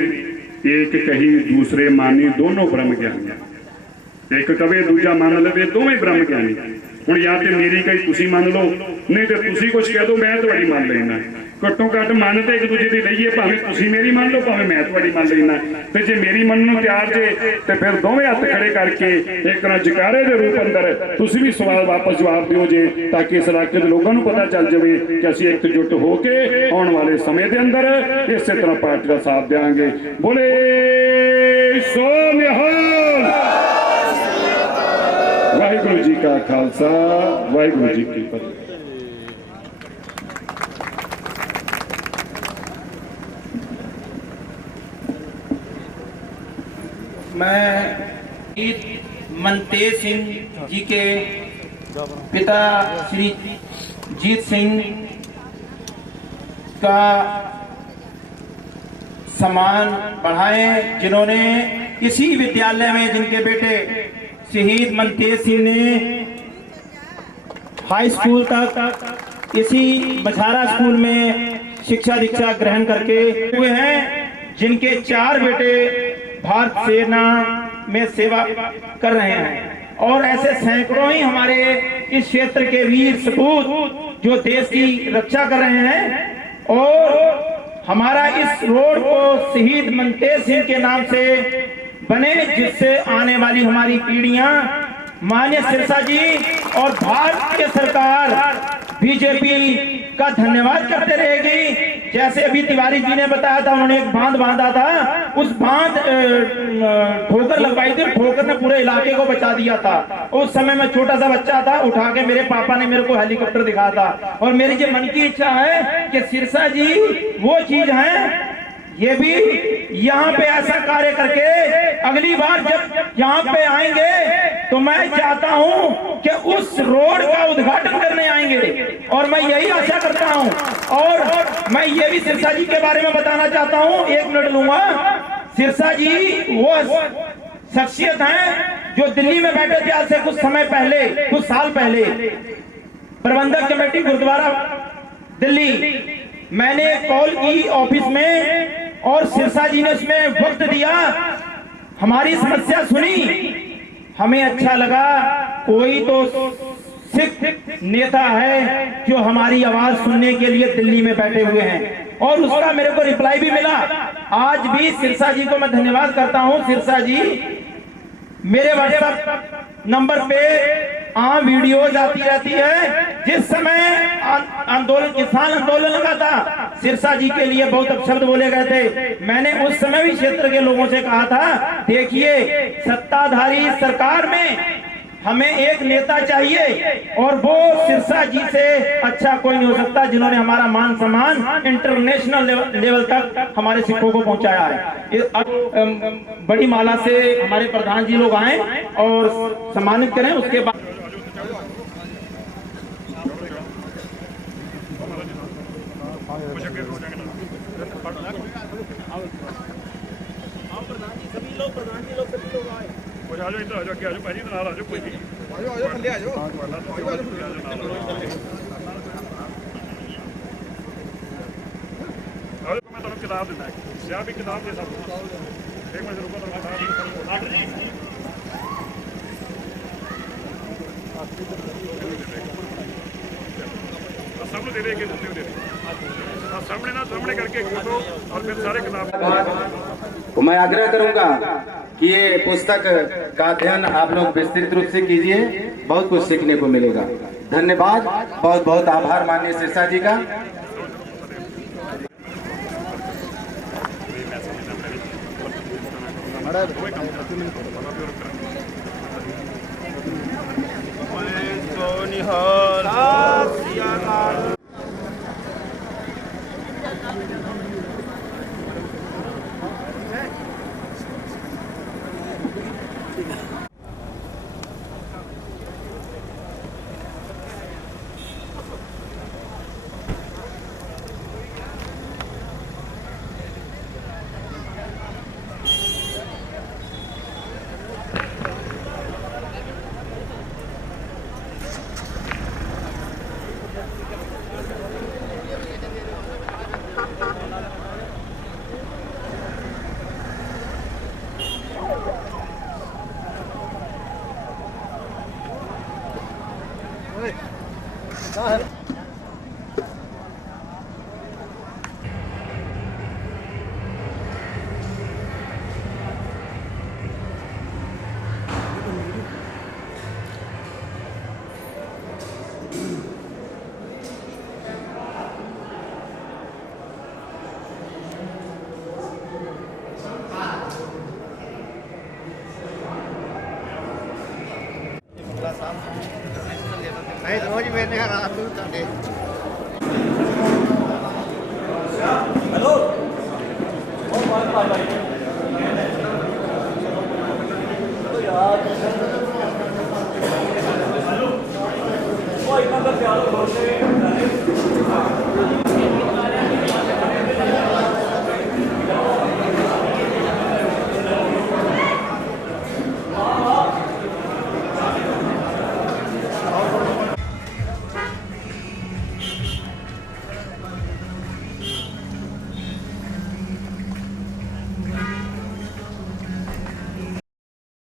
एक कही दूसरे मानी दोनों ब्रह्म ज्ञानी। एक कवे दूजा मान लवे दोवें ब्रह्म ज्ञानी। हुण या ते मेरी कही तुसीं मान लो, नहीं तो तुसीं कुछ कह दो मैं तुहाडी मान लेना। घट्टो घट मन तो एक दूजे की लईए, भावें तुसीं मेरी मान लो भावें मैं तुहाडी मान लेना। तो जे मेरी मनन नूं तैयार जे तो फिर दोवें हत्थ खड़े करके एक तरह जकारे के रूप अंदर तुसीं भी सवाल वापस जवाब दिओ जे, ताकि इस इलाके के लोगों को पता चल जाए कि असीं एकजुट होके आने वाले समय के अंदर इस तरह पार्टी का साथ देंगे। बोले सो निहाल। वाहिगुरु जी का खालसा, वाहिगुरु जी की फतेह। मैं मनतेज सिंह जी के पिता श्री जीत सिंह का सम्मान बढ़ाएं, जिन्होंने इसी विद्यालय में, जिनके बेटे शहीद मनतेज सिंह ने हाई स्कूल तक इसी मझारा स्कूल में शिक्षा दीक्षा ग्रहण करके हुए हैं, जिनके 4 बेटे भारत सेना में सेवा कर रहे हैं। और ऐसे सैकड़ों ही हमारे इस क्षेत्र के वीर सपूत जो देश की रक्षा कर रहे हैं। और हमारा इस रोड को शहीद मनतेज सिंह के नाम से बने, जिससे आने वाली हमारी पीढ़ियां माननीय सिरसा जी और भारतीय सरकार बीजेपी का धन्यवाद करते रहेगी। जैसे अभी तिवारी जी ने बताया था, उन्होंने एक बांध बांधा था, उस बांध ठोकर लगवाई थी, ठोकर ने पूरे इलाके को बचा दिया था। उस समय मैं छोटा सा बच्चा था, उठा के मेरे पापा ने मेरे को हेलीकॉप्टर दिखाया था। और मेरी जो मन की इच्छा है कि सिरसा जी वो चीज है, ये भी यहाँ पे ऐसा कार्य करके अगली बार जब यहाँ पे आएंगे तो मैं चाहता हूँ कि उस रोड का उद्घाटन करने आएंगे। और मैं यही आशा करता हूँ। और मैं ये भी सिरसा जी के बारे में बताना चाहता हूँ, 1 मिनट लूंगा। सिरसा जी वो शख्सियत हैं जो दिल्ली में बैठे थे आज से कुछ समय पहले, कुछ साल पहले, प्रबंधक कमेटी गुरुद्वारा दिल्ली। मैंने कॉल की ऑफिस में और सिरसा जी ने उसमें वक्त दिया, हमारी समस्या सुनी, हमें अच्छा लगा। कोई तो सिख नेता है जो हमारी आवाज सुनने के लिए दिल्ली में बैठे हुए हैं। और उसका मेरे को रिप्लाई भी मिला। आज भी सिरसा जी को मैं धन्यवाद करता हूं। सिरसा जी मेरे व्हाट्सएप नंबर पे वीडियोज आती रहती है। जिस समय आंदोलन, किसान आंदोलन लगा था, सिरसा जी के लिए बहुत अपशब्द बोले गए थे। मैंने उस समय भी क्षेत्र के लोगों से कहा था, देखिए सत्ताधारी सरकार में हमें एक नेता चाहिए और वो सिरसा जी से अच्छा कोई नहीं हो सकता, जिन्होंने हमारा मान सम्मान इंटरनेशनल लेवल तक हमारे सिखों को पहुंचाया है। बड़ी माला से हमारे प्रधान जी लोग आए और सम्मानित करें। उसके बाद किताब देना है, भी किताब दे सकता हूं। एक मिनट रुको, सामने दे देंगे, सामने ना सामने करके फोटो और फिर सारे किताब। मैं आग्रह करूंगा कि ये पुस्तक का अध्ययन आप लोग विस्तृत रूप से कीजिए, बहुत कुछ सीखने को मिलेगा। धन्यवाद, बहुत बहुत आभार माननीय सिरसा जी का। रोज मैंने रात को चले हेलो यार वो इतना तो प्यार हो